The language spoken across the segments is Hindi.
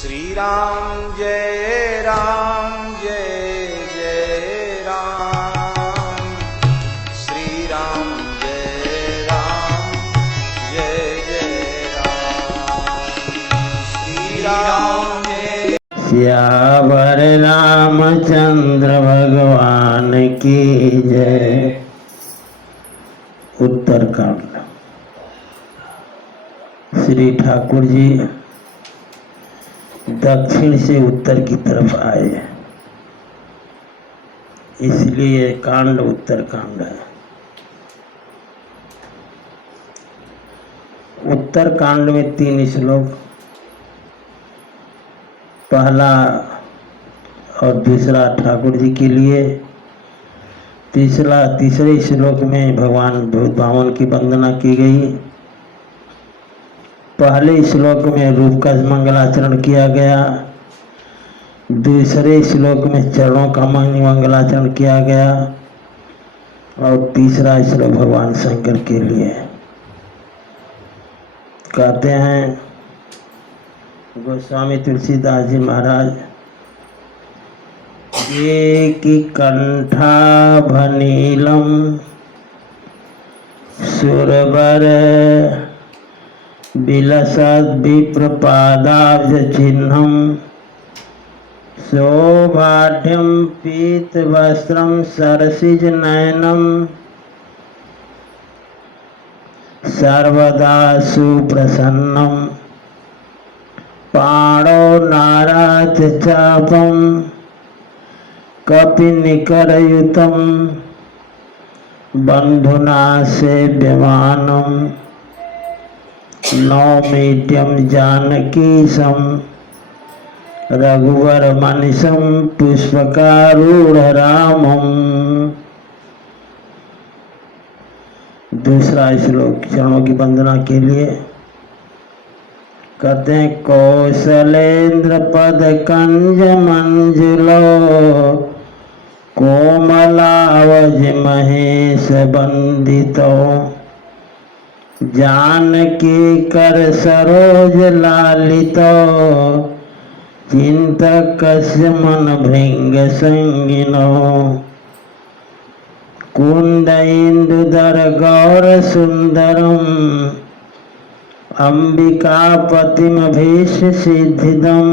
श्री राम जय जय राम, श्री राम जय जय राम, श्री राम जय। सियावर रामचंद्र भगवान की जय। उत्तरकांड। श्री ठाकुर जी दक्षिण से उत्तर की तरफ आए, इसलिए कांड उत्तरकांड है। उत्तरकांड में 3 श्लोक, पहला और दूसरा ठाकुर जी के लिए, तीसरे श्लोक में भगवान भूतभावन की वंदना की गई। पहले श्लोक में रूप का मंगलाचरण किया गया, दूसरे श्लोक में चरणों का मंगलाचरण किया गया और तीसरा श्लोक भगवान शंकर के लिए। कहते हैं गोस्वामी तुलसीदास जी महाराज, एक कंठाभनीलम सुरवर विलसद विप्रपादाब्ज चिह्नम सौभाढ्यम पीत वस्त्रम सरसिज नयनम सर्वदा सुप्रसन्नम पाणो नाराज चापम कपिनिकरयुतम बंधुना सेव्यमानम नौमीड्यम जानकीशम रघुवर मनिषम पुष्पकारूढ़ रामम। दूसरा श्लोक चरणों की वंदना के लिए। कहते हैं कौशलेन्द्र पद कंज मंजुलो कोमलावज महेश वंदितो जानकी कर सरोज लालितो चिंतक मन भृंग संगिनो कुंद इंदुदर गौर सुंदरम अंबिकापतिम भीष सिद्धिदम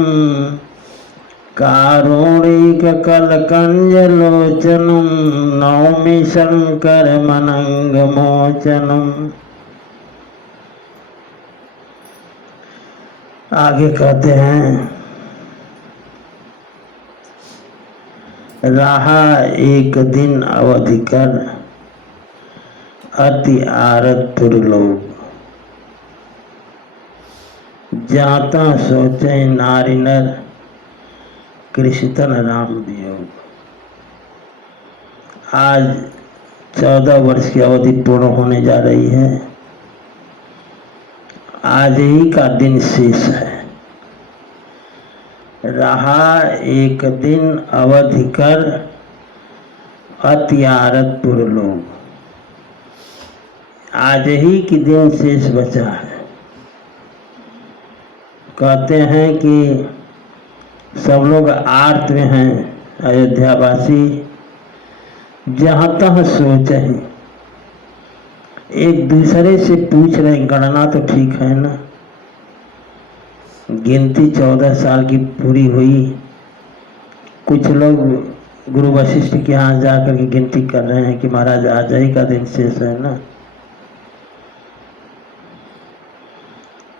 कारुणिक कलकंज लोचनम नौमि शंकर मनंग मोचनम। आगे कहते हैं रहा एक दिन अवधि कर अति आरतपुर लोग, जाता सोचे नारी नर कृष्णतन राम वियोग। आज 14 वर्ष की अवधि पूर्ण होने जा रही है। आज ही का दिन शेष है। रहा एक दिन अवधि कर अति आरतपुर लोग, आज ही के दिन शेष बचा है। कहते हैं कि सब लोग आर्त में हैं, अयोध्यावासी जहाँ तहाँ सोच हैं, एक दूसरे से पूछ रहे। गणना तो ठीक है ना, गिनती 14 साल की पूरी हुई। कुछ लोग गुरु वशिष्ठ के यहाँ जाकर के गिनती कर रहे हैं कि महाराज आज ही का दिन शेष है ना।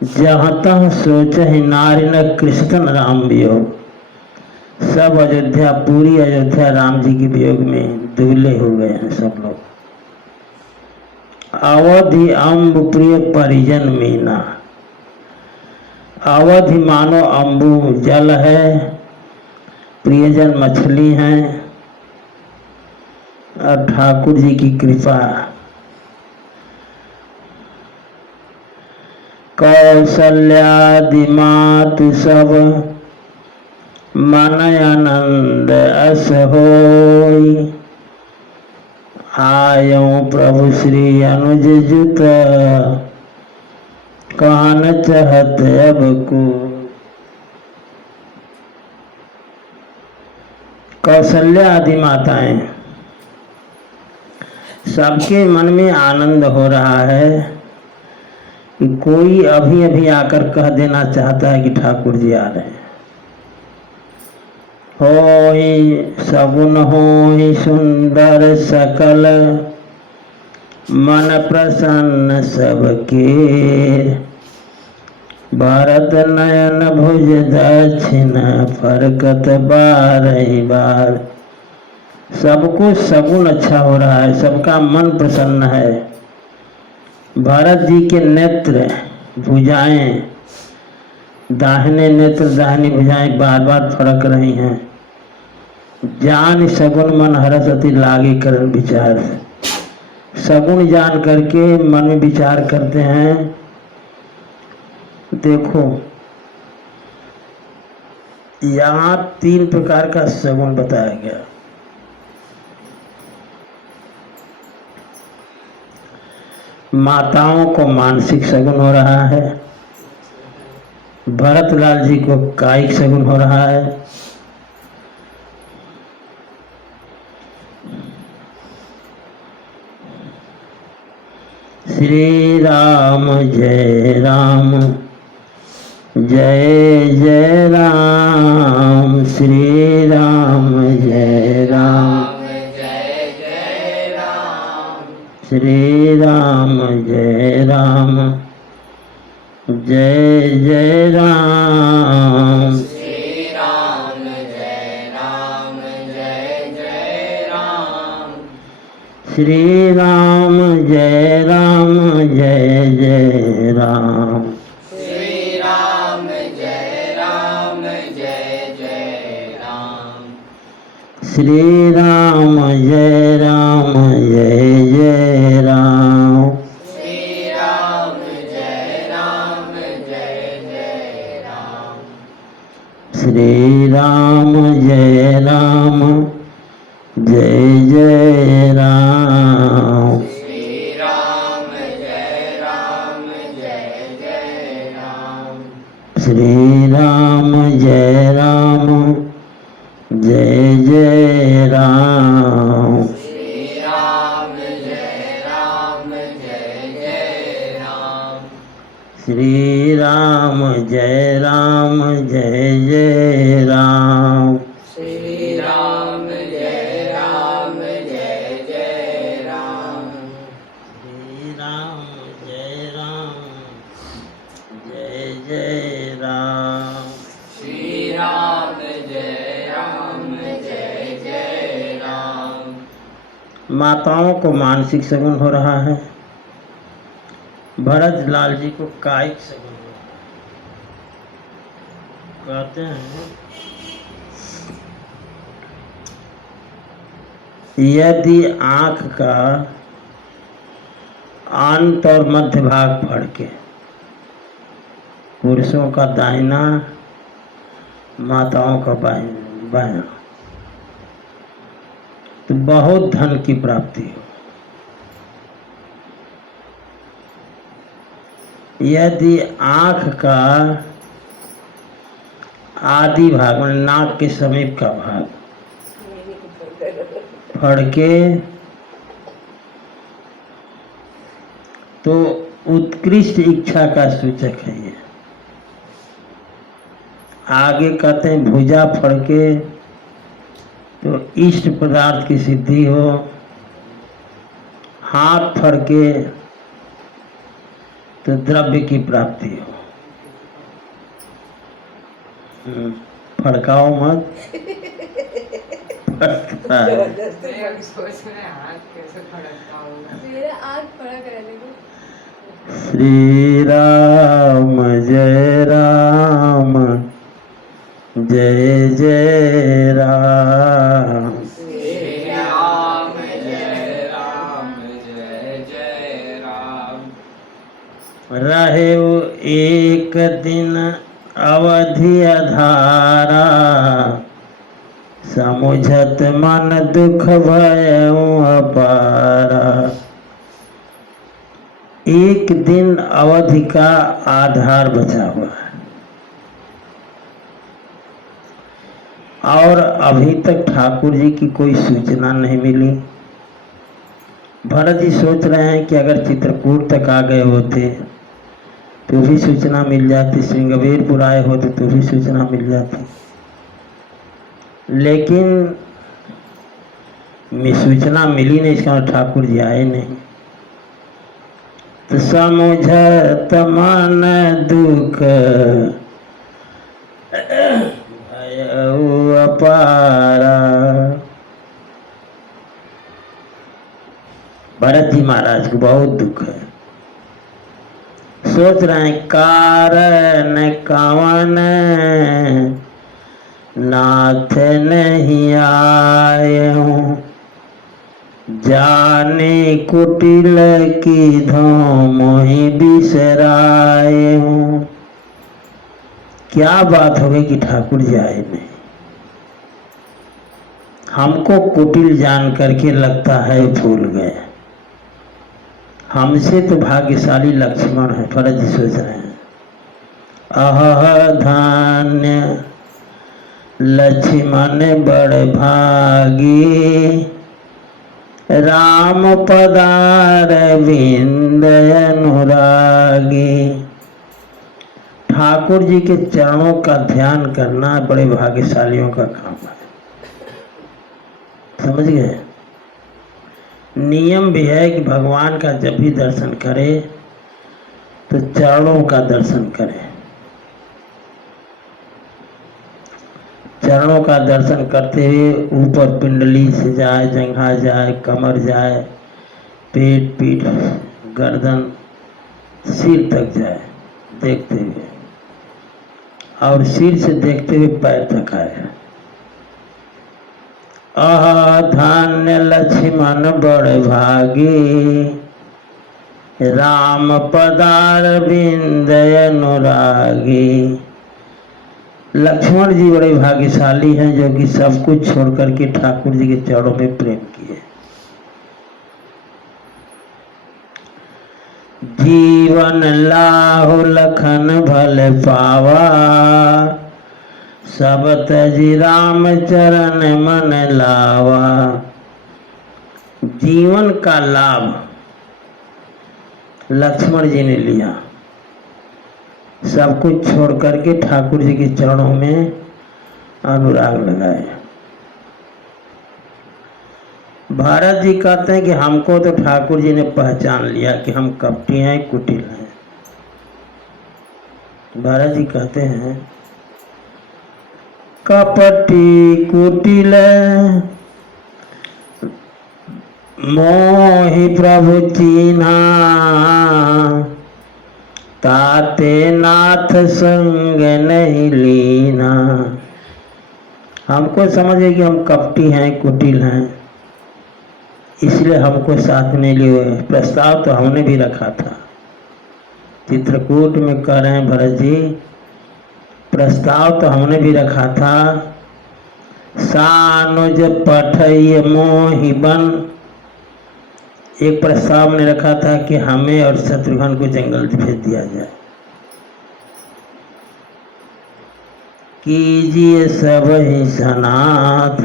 जहाँ तहाँ सोच है नारी न कृष्ण राम वियोग। सब अयोध्या, पूरी अयोध्या राम जी के वियोग में दुबले हो गए हैं सब लोग। अवधि अम्ब प्रिय परिजन मीना। अवधि मानो अम्बु जल है, प्रियजन मछली हैं और ठाकुर जी की कृपा। कौशल्यादि मातु सब मन आनंद अस होई, आयो प्रभु श्री अनुज जुत कान चहत अब को। कौशल्या आदि माताएं, सबके मन में आनंद हो रहा है कि कोई अभी अभी आकर कह देना चाहता है कि ठाकुर जी आ रहे हैं। होई सगुन होई सुंदर सकल, मन प्रसन्न सबके, भारत नयन भुज दक्षिण, फरकत बारही बार। सबको सगुन अच्छा हो रहा है, सबका मन प्रसन्न है। भरत जी के नेत्र भुजाएं, दाहिने नेत्र दाहिनी भुजाएं बार बार फड़क रही हैं। जान सगुन मन हरसति लागे करण विचार। सगुन जान करके मन में विचार करते हैं। देखो यहाँ 3 प्रकार का सगुन बताया गया। माताओं को मानसिक सगुन हो रहा है, भरतलाल जी को कायिक सगुन हो रहा है। श्री राम जय राम, जय जय राम, श्री राम जय राम, जय जय राम, श्री राम जय राम, जय जय राम, श्री राम जय राम, जय जय राम, श्री राम जय राम, जय जय राम, श्री राम जय राम, जय जय राम, श्री राम जय राम, जय जय राम, श्री राम जय राम, जय जय राम, श्री राम जय राम, जय जय राम, श्री राम जय राम, जय जय राम, श्री राम जय राम, जय जय राम, श्री राम जय राम, जय जय राम, श्री राम जय राम, जय जय राम, श्री राम जय राम, जय जय राम, श्री राम जय राम, जय जय राम। श्री राम जय राम, जय जय राम, माताओं को मानसिक सगुन हो रहा है, भरत लाल जी को कायिक सगुन हो रहा है। कहते हैं यदि आंख का अंत और मध्य भाग फड़के, पुरुषों का दाहिना, माताओं का बायां, तो बहुत धन की प्राप्ति हो। यदि आंख का आदि भाग, नाक के समीप का भाग फड़के, तो उत्कृष्ट इच्छा का सूचक है ये। आगे कहते हैं भुजा फड़के तो इष्ट पदार्थ की सिद्धि हो, हाथ फड़के तो द्रव्य की प्राप्ति हो। फड़काओ मत, फड़कता है। मेरा आँख फड़क रहने दो। श्री राम जय राम, जय जय राम, श्री राम जय राम, जय जय राम, रहे एक दिन अवधि अधारा, समुझत मन दुख भयउ अपारा। एक दिन अवधि का आधार बचा हुआ है। और अभी तक ठाकुर जी की कोई सूचना नहीं मिली। भरत जी सोच रहे हैं कि अगर चित्रकूट तक आ गए होते तो भी सूचना मिल जाती, श्रृंगवेरपुर आए होते तो भी सूचना मिल जाती, लेकिन सूचना मिली नहीं, इसका ठाकुर जी आए नहीं। तो समझत मन दुख भयउ अपारा। भरत जी महाराज को बहुत दुख है, सोच रहे हैं कारण कवन नाथ नहीं आए हूँ, जाने कुटिल की धोम ही बिसराए हूँ। क्या बात हो गई कि ठाकुर जी आए नहीं। हमको कुटिल जान करके लगता है भूल गए, हमसे तो भाग्यशाली लक्ष्मण है। भरत जी सोच रहे हैं अह धान्य लक्ष्मण बड़ भागी, राम पदार विंद अनुरागी। ठाकुर जी के चरणों का ध्यान करना बड़े भाग्यशालियों का काम है, समझ गए। नियम भी है कि भगवान का जब भी दर्शन करे तो चरणों का दर्शन करें। चरणों का दर्शन करते हुए ऊपर पिंडली से जाए, जंघा जाए, कमर जाए, पेट, पीठ, गर्दन, सिर तक जाए देखते हुए, और सिर से देखते हुए पैर तक आए। आह धान्य लक्ष्मण बड़ भागी, राम पदार बिंद अनुरागी। लक्ष्मण जी बड़े भाग्यशाली हैं जो कि सब कुछ छोड़ करके ठाकुर जी के चरणों में प्रेम किए। जीवन लाहु लखन भले पावा, सब तजी राम चरण मन लावा। जीवन का लाभ लक्ष्मण जी ने लिया, सब कुछ छोड़ करके ठाकुर जी के चरणों में अनुराग लगाए। भारत जी कहते हैं कि हमको तो ठाकुर जी ने पहचान लिया कि हम कपटी हैं, कुटिल हैं। भारत जी कहते हैं कपटी कुटिल मोहि प्रभु चीन्हा, ताते नाथ संग नहीं लीना। हमको समझे कि हम कपटी हैं, कुटिल हैं, इसलिए हमको साथ में लिए। प्रस्ताव तो हमने भी रखा था, चित्रकूट में कह रहे हैं भरत जी, प्रस्ताव तो हमने भी रखा था। सानुज पठय मोहि बन, एक प्रस्ताव ने रखा था कि हमें और शत्रुघ्न को जंगल भेज दिया जाए। कीजिए सब ही सनाथ,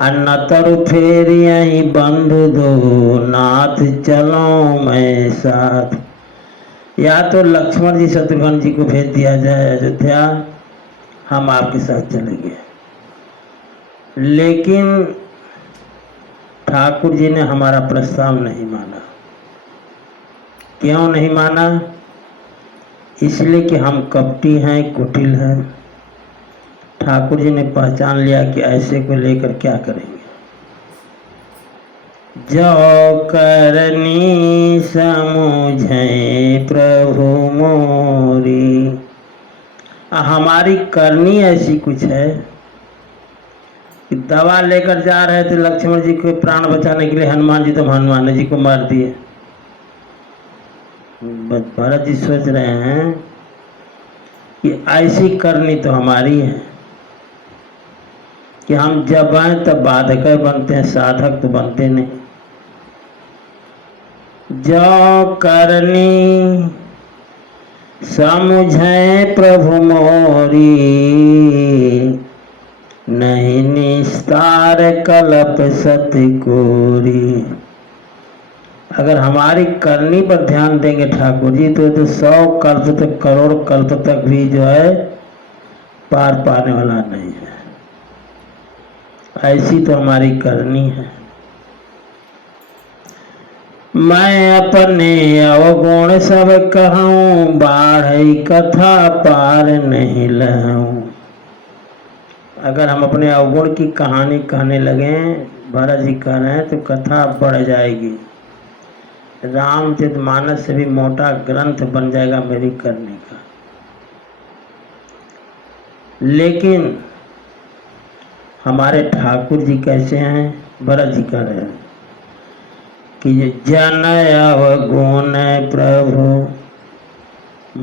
अन्ना तरु फेर यही बंधु दो, नाथ चलो मैं साथ। या तो लक्ष्मण जी शत्रुघ्न जी को भेज दिया जाए अयोध्या, हम आपके साथ चलेंगे। लेकिन ठाकुर जी ने हमारा प्रस्ताव नहीं माना। क्यों नहीं माना? इसलिए कि हम कपटी हैं, कुटिल हैं। ठाकुर जी ने पहचान लिया कि ऐसे को लेकर क्या करेंगे। जो करनी समुझे प्रभु मोरी, हमारी करनी ऐसी कुछ है कि दवा लेकर जा रहे थे लक्ष्मण जी को प्राण बचाने के लिए, हनुमान जी तो हनुमान जी को मार दिए। भरत जी सोच रहे हैं कि ऐसी करनी तो हमारी है कि हम जब आए तब बाधक बनते हैं, साधक तो बनते नहीं। जो करनी समुझे प्रभु मोरी, हजार कल्प सत्य कोरी। अगर हमारी करनी पर ध्यान देंगे ठाकुर जी तो 100 कल्प तक, करोड़ कल्प तक भी जो है पार पाने वाला नहीं है। ऐसी तो हमारी करनी है। मैं अपने अवगुण सब कहूँ, बाढ़ई कथा पार नहीं लहूँ। अगर हम अपने अवगुण की कहानी कहने लगे, भरत जी कह रहे हैं, तो कथा बढ़ जाएगी। रामचरितमानस से भी मोटा ग्रंथ बन जाएगा मेरी करने का। लेकिन हमारे ठाकुर जी कैसे हैं? भरत जी कह रहे हैं कि जन अवगुण प्रभु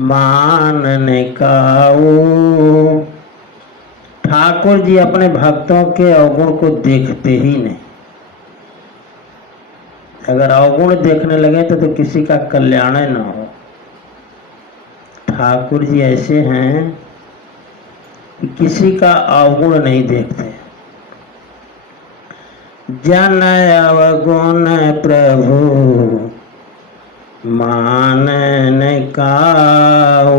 मानने काऊ। ठाकुर जी अपने भक्तों के अवगुण को देखते ही नहीं। अगर अवगुण देखने लगे तो किसी का कल्याण न हो। ठाकुर जी ऐसे हैं कि किसी का अवगुण नहीं देखते। जन अवगुण प्रभु मानन काऊ,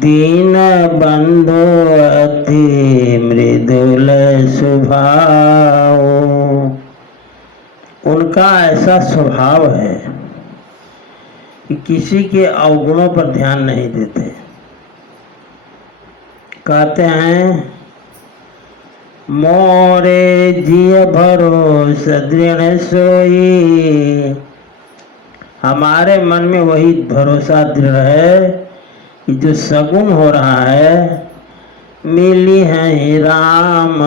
दीन बंधु अति मृदुल स्वभाव। उनका ऐसा स्वभाव है कि किसी के अवगुणों पर ध्यान नहीं देते। कहते हैं मोरे जिय भरोस दृढ़ सोई। हमारे मन में वही भरोसा दृढ़ है कि जो सगुन हो रहा है, मिली है राम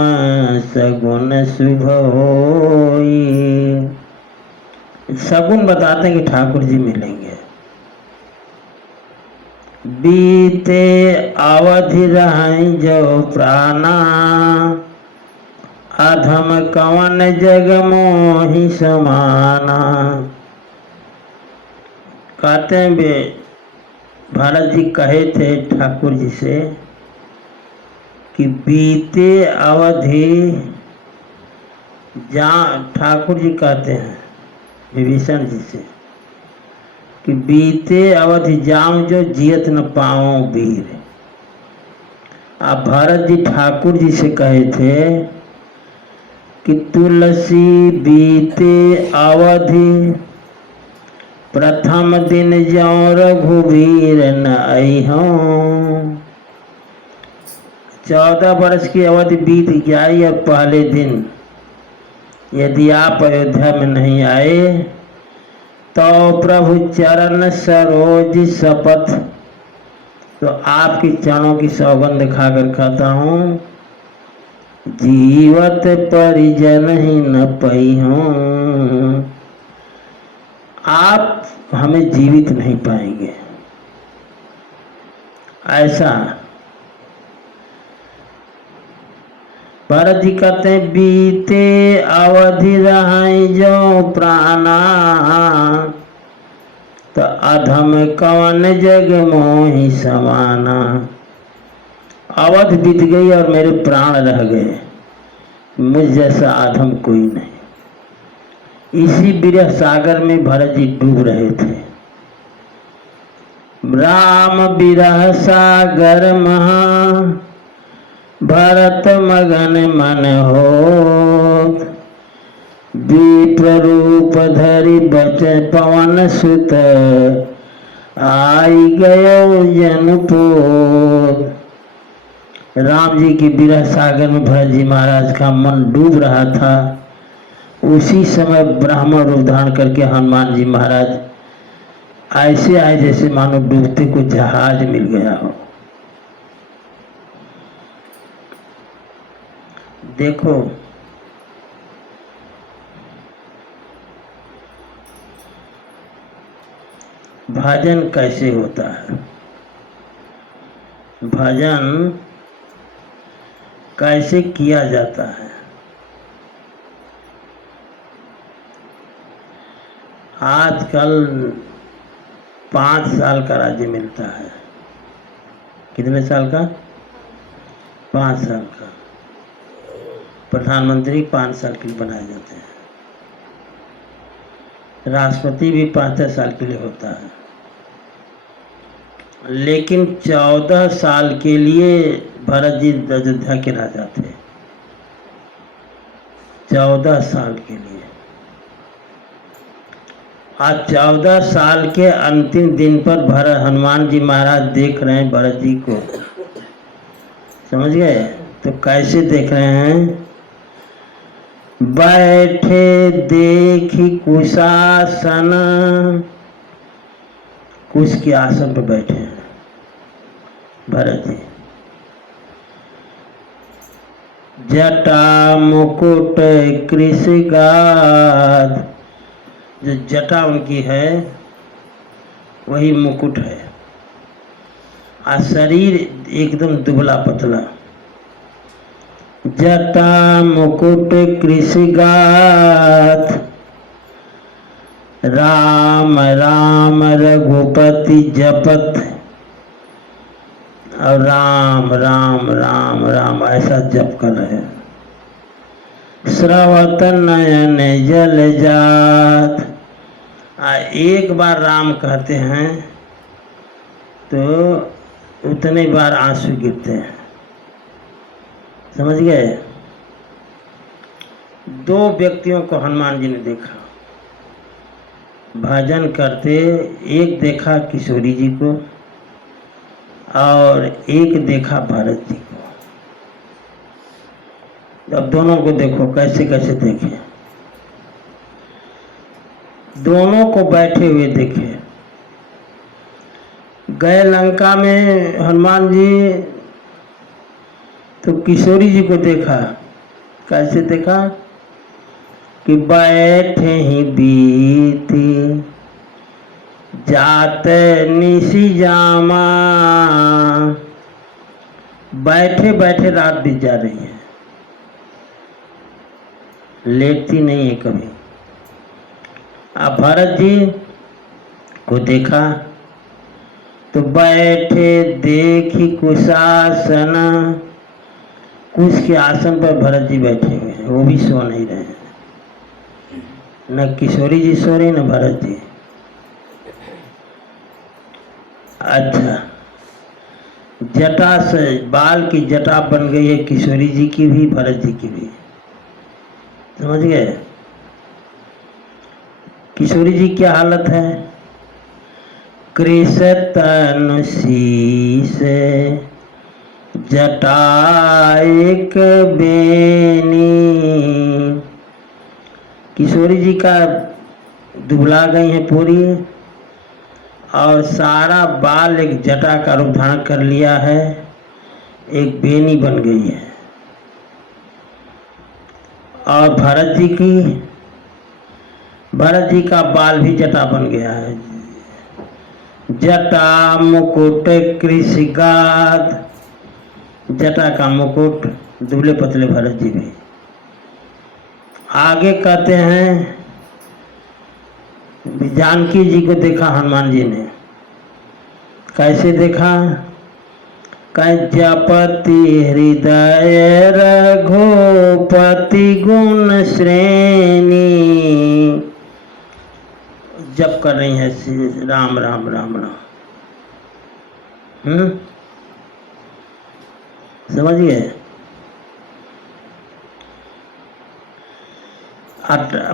सगुन शुभ होई। सगुन बताते हैं कि ठाकुर जी मिलेंगे। बीते अवधि रहें जो प्राणा, अधम कवन जग मोहि समाना। कहते हैं बे भारत जी कहे थे ठाकुर जी से कि बीते अवधि ठाकुर जी कहते हैं विभीषण जी से कि बीते अवधि जाऊं जो जियत न पाऊं वीर। आप भरत जी ठाकुर जी से कहे थे कि तुलसी बीते अवधि, प्रथम दिन ज्यों रघुवीर न अइहों। 14 वर्ष की अवधि बीत गई और पहले दिन यदि आप अयोध्या में नहीं आए तो प्रभु चरण सरोज शपथ, तो आपकी चरणों की सौगंध खाकर कहता हूँ, जीवत परिजन ही न पई हूँ। आप हमें जीवित नहीं पाएंगे। ऐसा भरत जी कहते हैं बीते अवधि रहाई जो प्राणा, तो अधम कवन जग मोहि समाना। अवध बीत गई और मेरे प्राण रह गए, मुझ जैसा अधम कोई नहीं। इसी विरह सागर में भरत जी डूब रहे थे। राम विरह सागर महा, भरत मगन मन हो। विप्र रूप धरि बच पवन सुत, आई गयो जनपुर। राम जी की विरह सागर में भरत जी महाराज का मन डूब रहा था। उसी समय ब्राह्मण रूप धारण करके हनुमान जी महाराज ऐसे आए जैसे मानो डूबते को जहाज मिल गया हो। देखो भजन कैसे होता है, भजन कैसे किया जाता है। आजकल 5 साल का राज्य मिलता है। कितने साल का? 5 साल का। प्रधानमंत्री 5 साल के लिए बनाए जाते हैं, राष्ट्रपति भी 5 साल के लिए होता है, लेकिन 14 साल के लिए भरत जी अयोध्या के राजा थे। 14 साल के लिए। आज 14 साल के अंतिम दिन पर भरत हनुमान जी महाराज देख रहे हैं भरत जी को, समझ गए? तो कैसे देख रहे हैं? बैठे देखी कुशासन, कुश के आसन पर बैठे हैं भरत जी। जटा मुकुट कृषिगाद, जो जटा उनकी है वही मुकुट है, और शरीर एकदम दुबला पतला। जटा मुकुट कृषिगात, राम राम रघुपति जपत, और राम राम राम राम ऐसा जप कर रहे हैं। स्रवत नयन जल जात, एक बार राम कहते हैं तो उतने बार आंसू गिरते हैं, समझ गए? 2 व्यक्तियों को हनुमान जी ने देखा भजन करते, एक देखा किशोरी जी को और एक देखा भरत जी को। अब दोनों को देखो कैसे कैसे देखे, दोनों को बैठे हुए देखे। गए लंका में हनुमान जी तो किशोरी जी को देखा, कैसे देखा कि बैठे ही बीती जाते निशी जामा, बैठे बैठे रात बीत जा रही है, लेटती नहीं है कभी। अब भरत जी को देखा तो बैठे देखी कुशासन, कुश के आसन पर भरत जी बैठे हुए हैं, वो भी सो नहीं रहे हैं, न किशोरी जी सो रही न भरत जी। अच्छा, जटा से बाल की जटा बन गई है किशोरी जी की भी भरत जी की भी, समझ गए? किशोरी जी क्या हालत है? कृषतन शीस जटा एक बेनी, किशोरी जी का दुबला गई है पूरी, और सारा बाल एक जटा का रूप धारण कर लिया है, एक बेनी बन गई है। और भरत जी का बाल भी जटा बन गया है। जटा मुकुट कृषिगाद, जटा का मुकुट, दुबले पतले भरत जी भी। आगे कहते हैं जानकी जी को देखा हनुमान जी ने, कैसे देखा? जपति हृदय रघुपति गुण श्रेणी, जप कर रही है राम राम राम राम। समझिए?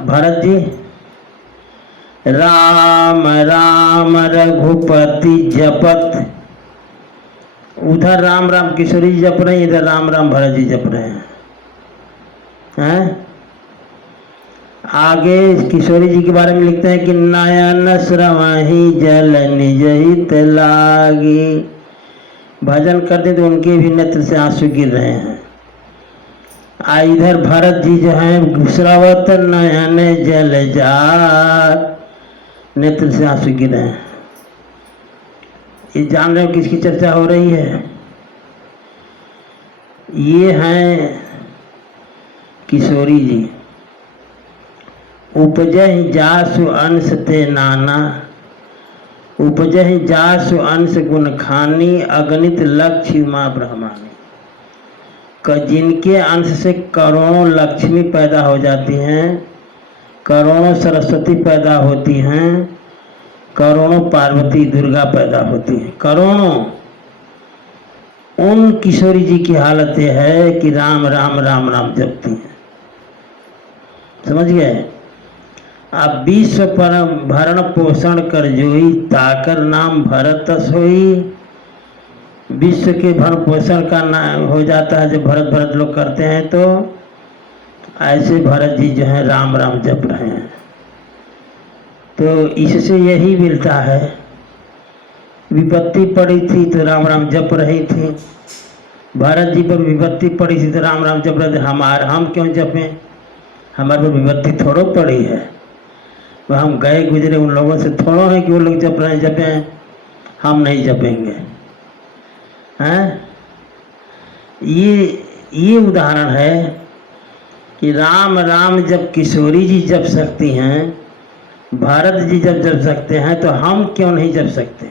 भरत जी राम राम रघुपति जपत, उधर राम राम किशोरी जी जप रही, इधर राम राम भरत जी जप रहे हैं। आगे किशोरी जी के बारे में लिखते हैं कि नयन श्रवहि जल निज हित लागी, भजन करते तो उनके भी नेत्र से आंसू गिर रहे हैं। इधर भरत जी जो हैं श्रवत नयन जल जात, नेत्र से आंसू गिर रहे हैं। ये जान रहे हो किसकी चर्चा हो रही है? ये हैं किशोरी जी। उपजहि जासु अंश ते नाना, उपजहि जासु अंश गुण खानी, अगणित लक्ष्य उमा ब्रह्मानी। जिनके अंश से करोड़ों लक्ष्मी पैदा हो जाती हैं, करोड़ों सरस्वती पैदा होती हैं, करोड़ों पार्वती दुर्गा पैदा होती हैं, करोड़ों। उन किशोरी जी की हालत यह है कि राम राम राम राम जपती हैं। समझ गए? आप विश्व पर भरण पोषण कर जोई, ताकर नाम भरत सोई। विश्व के भरण पोषण का नाम हो जाता है जब भरत भरत लोग करते हैं, तो ऐसे भरत जी जो है राम राम जप रहे हैं। तो इससे यही मिलता है, विपत्ति पड़ी थी तो राम राम जप रही थी। भरत जी पर विपत्ति पड़ी थी तो राम राम जप रहे थे। हम क्यों जपें? हमारे पर विपत्ति थोड़ो पड़ी है, वह हम गए गुजरे उन लोगों से थोड़ो है कि वो लोग जप रहे हैं, जपें। हम नहीं जपेंगे, हैं? ये उदाहरण है कि राम राम जब किशोरी जी जप सकती हैं, भारत जी जब जप सकते हैं, तो हम क्यों नहीं जप सकते?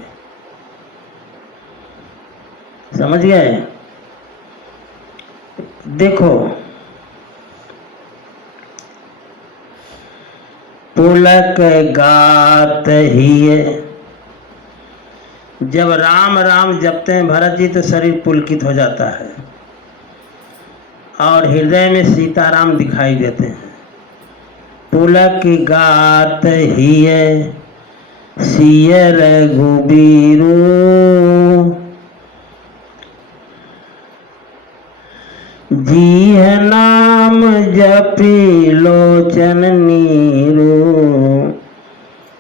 समझ गए? देखो, पुलक गात ही, जब राम राम जपते हैं भरत जी तो शरीर पुलकित हो जाता है और हृदय में सीताराम दिखाई देते हैं। पुलक गात ही सिय रघुबीरो, जी है नाम जपी लोचन नीरो।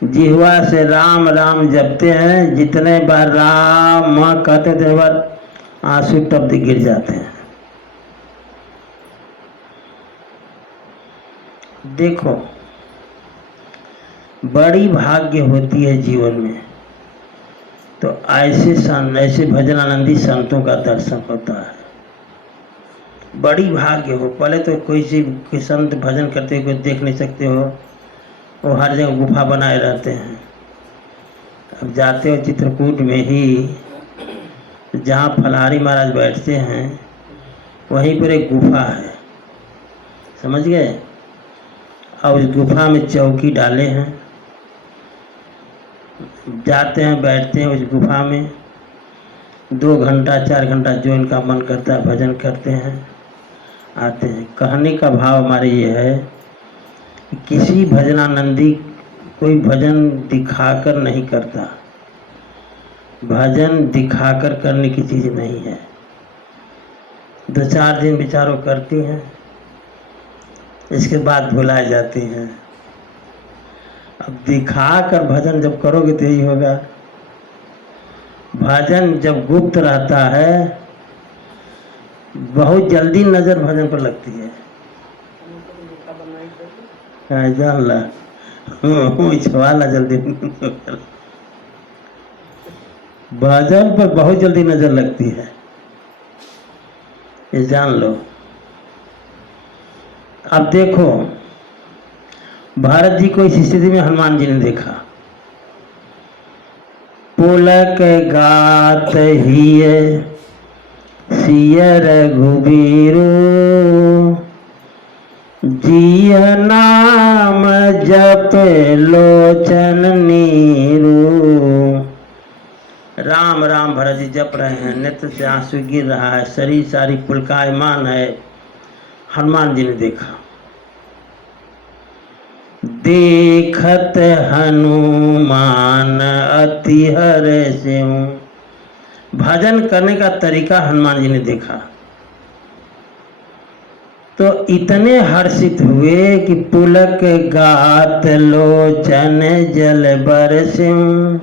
जिह्वा से राम राम जपते हैं, जितने बार राम कहते हैं उतने बार आंसू टप गिर जाते हैं। देखो, बड़ी भाग्य होती है जीवन में तो ऐसे भजनानंदी संतों का दर्शन होता है। बड़ी भाग्य हो। पहले तो कोई संत भजन करते हुए देख नहीं सकते हो, वो हर जगह गुफा बनाए रहते हैं। अब जाते हो चित्रकूट में ही, जहाँ फलारी महाराज बैठते हैं वहीं पर एक गुफा है, समझ गए? और उस गुफा में चौकी डाले हैं, जाते हैं बैठते हैं उस गुफा में, 2 घंटा 4 घंटा जो इनका मन करता है भजन करते हैं, आते हैं। कहने का भाव हमारे ये है कि किसी भजनानंदी कोई भजन दिखाकर नहीं करता, भजन दिखाकर करने की चीज़ नहीं है। 2-4 दिन विचारों करती हैं, इसके बाद भुलाए जाती हैं। अब दिखाकर भजन जब करोगे तो यही होगा। भजन जब गुप्त रहता है, बहुत जल्दी नजर भजन पर लगती है। जान ला वाला जल्दी भजन पर बहुत जल्दी नजर लगती है, ये जान लो। अब देखो, भारत जी को इस स्थिति में हनुमान जी ने देखा। पुलक गात ही सिय रघुबीरो, जिय नाम जप लोचन नीरो। राम राम भरत जी जप रहे हैं, नेत्र से आंसू गिर रहा है, शरीर सारी पुलकायमान है। हनुमान जी ने देखा। देखत हनुमान अति हर्ष से, भजन करने का तरीका हनुमान जी ने देखा तो इतने हर्षित हुए कि पुलक गात लोचन जल बरस्यूं।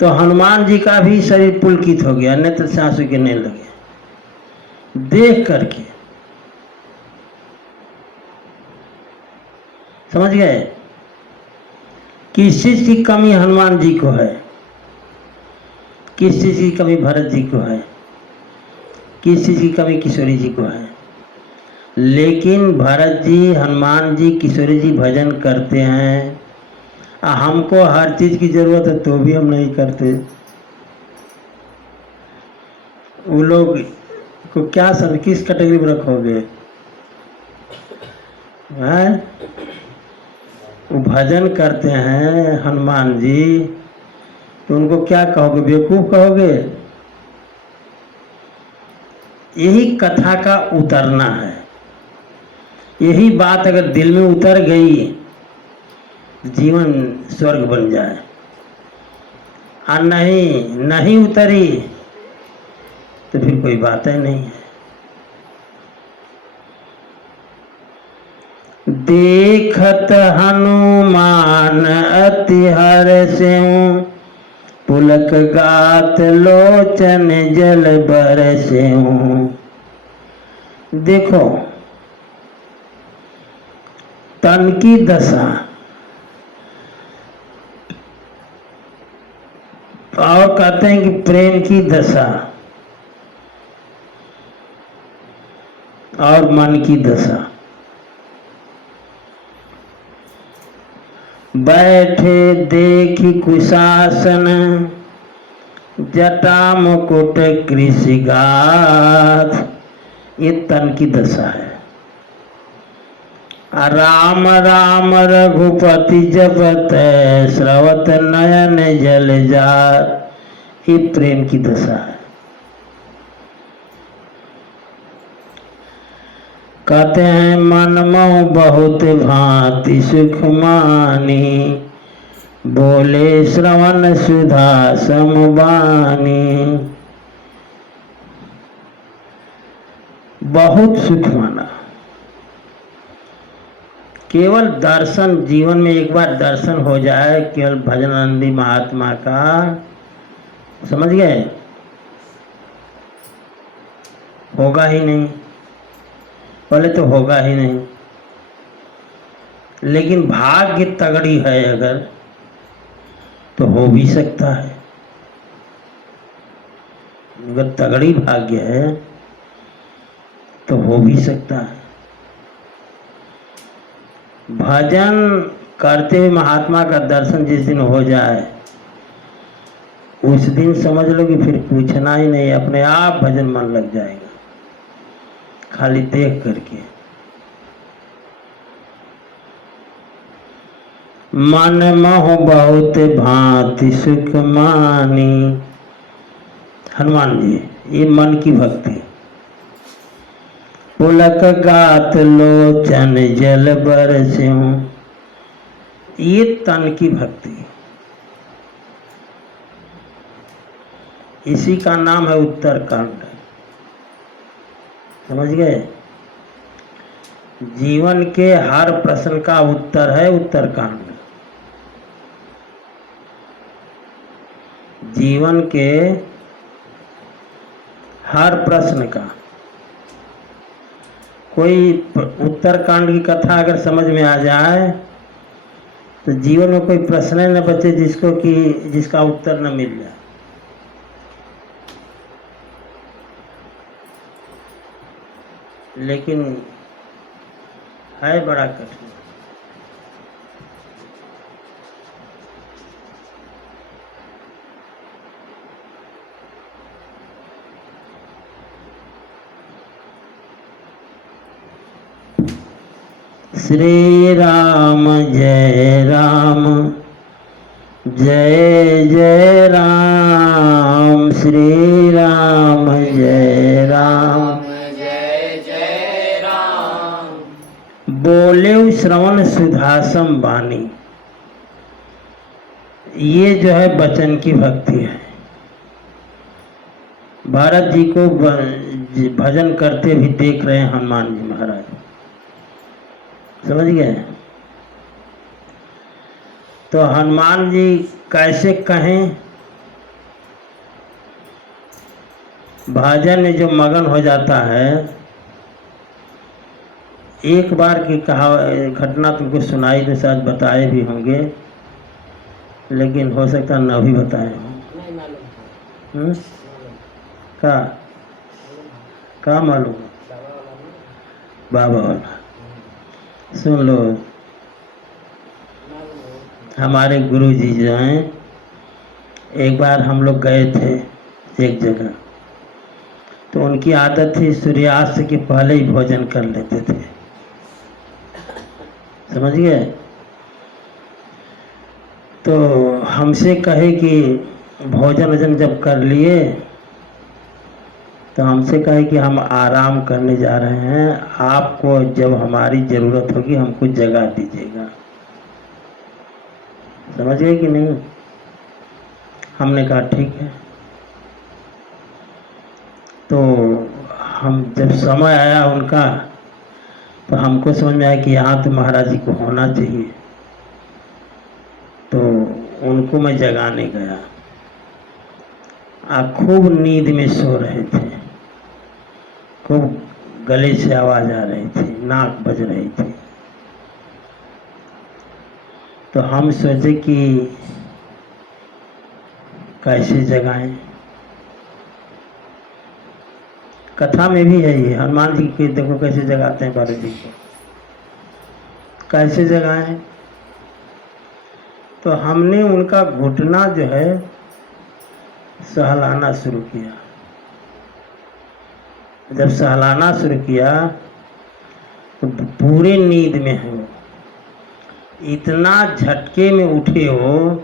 तो हनुमान जी का भी शरीर पुलकित हो गया, नेत्र से आंसू गिरने लगे देख करके। समझ गए? किस चीज की कमी हनुमान जी को है, किस चीज की कमी भरत जी को है, किस चीज की कमी किशोरी जी को है। लेकिन भरत जी, हनुमान जी, किशोरी जी भजन करते हैं। हमको हर चीज की जरूरत है तो भी हम नहीं करते। वो लोग को क्या सब किस कैटेगरी में रखोगे? हैं? वो भजन करते हैं हनुमान जी, तो उनको क्या कहोगे? बेवकूफ कहोगे? यही कथा का उतरना है। यही बात अगर दिल में उतर गई, जीवन स्वर्ग बन जाए। और नहीं उतरी तो फिर कोई बात ही नहीं है। देखत हनुमान अति हर्षें, पुलक गात लोचन जल बरसें। देखो तन की दशा और कहते हैं कि प्रेम की दशा और मन की दशा। बैठे देखी कुशासन, जटा मुकुट कृषिगात। ये तन की दशा है। राम राम रघुपति जपत, स्रवत नयन जल जात। ये प्रेम की दशा है। कहते हैं मन मोह बहुत भांति सुख मानी, बोले श्रवण सुधा समबानी। बहुत सुख माना। केवल दर्शन, जीवन में एक बार दर्शन हो जाए केवल भजनानंदी महात्मा का, समझ गए, होगा ही नहीं। पहले तो होगा ही नहीं, लेकिन भाग्य तगड़ी है अगर तो हो भी सकता है। अगर तगड़ी भाग्य है तो हो भी सकता है। भजन करते हुए महात्मा का दर्शन जिस दिन हो जाए, उस दिन समझ लो कि फिर पूछना ही नहीं, अपने आप भजन मन लग जाएगा खाली देख करके। मन मोह बहुत भांति सुख मानी। हनुमान जी, ये मन की भक्ति। पुलक गात लोचन जल बरसें, ये तन की भक्ति। इसी का नाम है उत्तरकांड। समझ गए? जीवन के हर प्रश्न का उत्तर है उत्तरकांड। जीवन के हर प्रश्न का कोई उत्तरकांड की कथा अगर समझ में आ जाए तो जीवन में कोई प्रश्न न बचे जिसका उत्तर न मिल जाए। लेकिन है बड़ा कठिन। श्री राम जय राम, जय जय राम। श्री राम जय राम, जय जय राम। बोले श्रवण सुधासम बानी। ये जो है वचन की भक्ति है। भारत जी को भजन करते भी देख रहे हैं हनुमान जी महाराज। समझ गए? तो हनुमान जी कैसे कहें? भजन में जो मगन हो जाता है, एक बार की कहा घटना तुमको सुनाई तो शायद बताए भी होंगे, लेकिन हो सकता न भी बताए हों। का मालूम? बाबा वाला सुन लो। हमारे गुरु जी जो हैं, एक बार हम लोग गए थे एक जगह, तो उनकी आदत थी सूर्यास्त के पहले ही भोजन कर लेते थे, समझ गए। तो हमसे कहे कि भोजन वजन जब कर लिए तो हमसे कहे कि हम आराम करने जा रहे हैं, आपको जब हमारी ज़रूरत होगी हमको जगा दीजिएगा। समझ गए कि नहीं। हमने कहा ठीक है। तो हम जब समय आया उनका तो हमको समझ में आया कि यहाँ तो महाराज जी को होना चाहिए। तो उनको मैं जगाने गया। खूब नींद में सो रहे थे, खूब गले से आवाज़ आ रही थी, नाक बज रही थी। तो हम सोचे कि कैसे जगाएं। कथा में भी है ये, हनुमान जी के देखो कैसे जगाते हैं भरत जी को, कैसे जगाएं। तो हमने उनका घुटना जो है सहलाना शुरू किया। जब सहलाना शुरू किया तो पूरे नींद में है वो, इतना झटके में उठे हो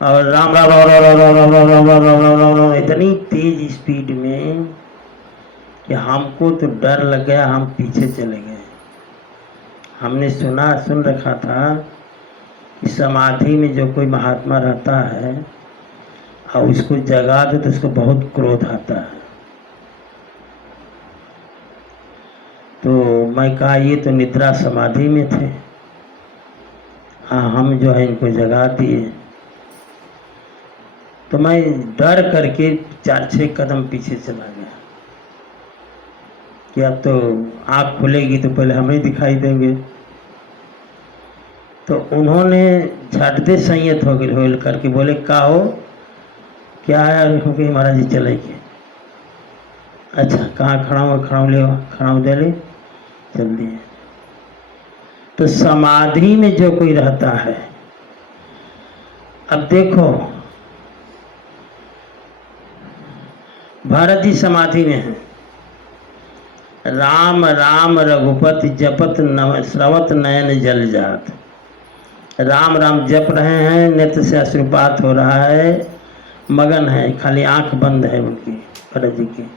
और राम राम राम राम राम राम राम राम राम राम राम राम राम इतनी तेज स्पीड में कि हमको तो डर लग गया। हम पीछे चले गए। हमने सुन रखा था कि समाधि में जो कोई महात्मा रहता है और उसको जगा दे तो उसको बहुत क्रोध आता है। तो मैं कहा ये तो निद्रा समाधि में थे, हम जो है इनको जगा दिए। तो मैं डर करके 4-6 कदम पीछे चला गया कि अब तो आँख खुलेगी तो पहले हमें दिखाई देंगे। तो उन्होंने झट दे संयत हो गए होल करके बोले का हो क्या है। क्योंकि महाराज जी चले गए। अच्छा कहाँ खड़ा हो, खड़ा हो ले चल दिए। तो समाधि में जो कोई रहता है, अब देखो भरत जी समाधि में है, राम राम रघुपति जपत श्रवत नयन जल जात। राम राम जप रहे हैं, नेत्र से अश्रुपात हो रहा है, मगन है, खाली आंख बंद है उनकी भरत जी की।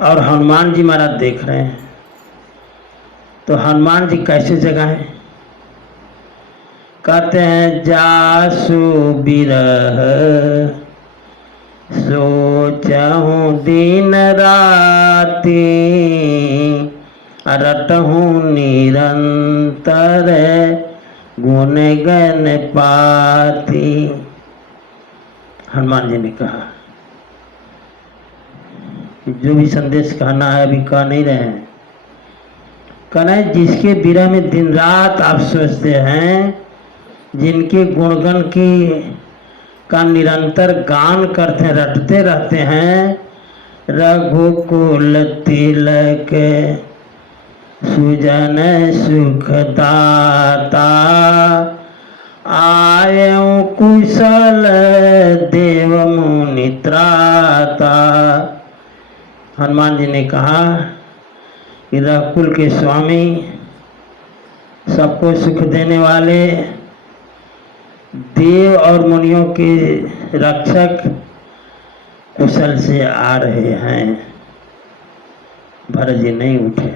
और हनुमान जी महाराज देख रहे हैं। तो हनुमान जी कैसे जगाएं। कहते हैं जासु बिरह सोचहूँ दिन राति रटहूँ निरंतर गुण गण पाती। हनुमान जी ने कहा कि जो भी संदेश कहना है अभी कह नहीं रहे हैं। कहना है जिसके विरह में दिन रात आप सोचते हैं, जिनके गुणगण की का निरंतर गान करते हैं, रटते रहते हैं। रघुकुल तिलक सुजन सुखदाता आयु कुशल देव मुनि त्राता। हनुमान जी ने कहा कि रघुकुल के स्वामी, सबको सुख देने वाले, देव और मुनियों के रक्षक कुशल से आ रहे हैं। भरत जी नहीं उठे।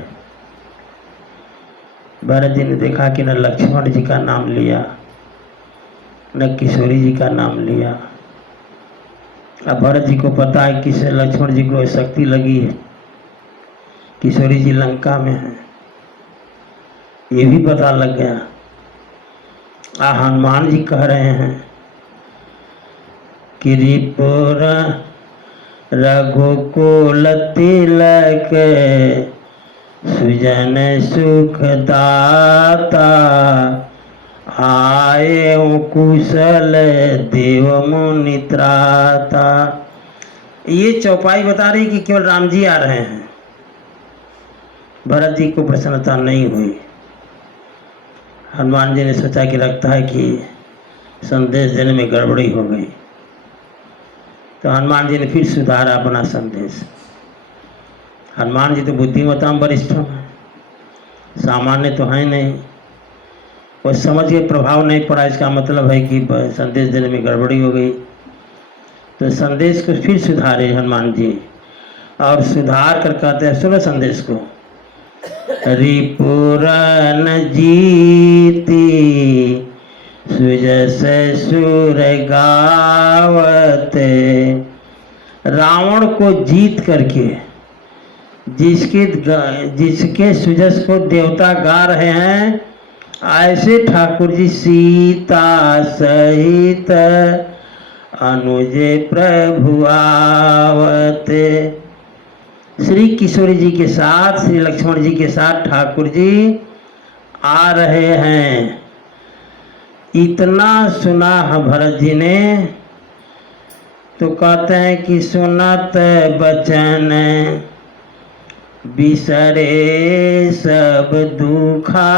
भरत जी ने देखा कि न लक्ष्मण जी का नाम लिया, न किशोरी जी का नाम लिया। अब भरत जी को पता है कि लक्ष्मण जी को शक्ति लगी है, किशोरी जी लंका में है, ये भी पता लग गया। हनुमान जी कह रहे हैं कि रिपुर रघुकुल तिलक सुजन सुखदाता आए कुशल देव मुनि त्राता। ये चौपाई बता रही कि केवल राम जी आ रहे हैं। भरत जी को प्रसन्नता नहीं हुई। हनुमान जी ने सोचा कि लगता है कि संदेश देने में गड़बड़ी हो गई। तो हनुमान जी ने फिर सुधारा अपना संदेश। हनुमान जी तो बुद्धिमत्ता में वरिष्ठ हैं, सामान्य तो हैं नहीं। वो समझ के प्रभाव नहीं पड़ा, इसका मतलब है कि संदेश देने में गड़बड़ी हो गई। तो संदेश को फिर सुधारे हनुमान जी, और सुधार कर कहते हैं, सुनो संदेश को, रिपुरन जीती सुजस सुर गावते। रावण को जीत करके जिसके सुजस को देवता गा रहे हैं, ऐसे ठाकुर जी सीता सहित अनुजे प्रभु आवते। श्री किशोरी जी के साथ, श्री लक्ष्मण जी के साथ ठाकुर जी आ रहे हैं। इतना सुना भरत जी ने तो कहते हैं कि सुनत बचन बिसरे सब दुखा।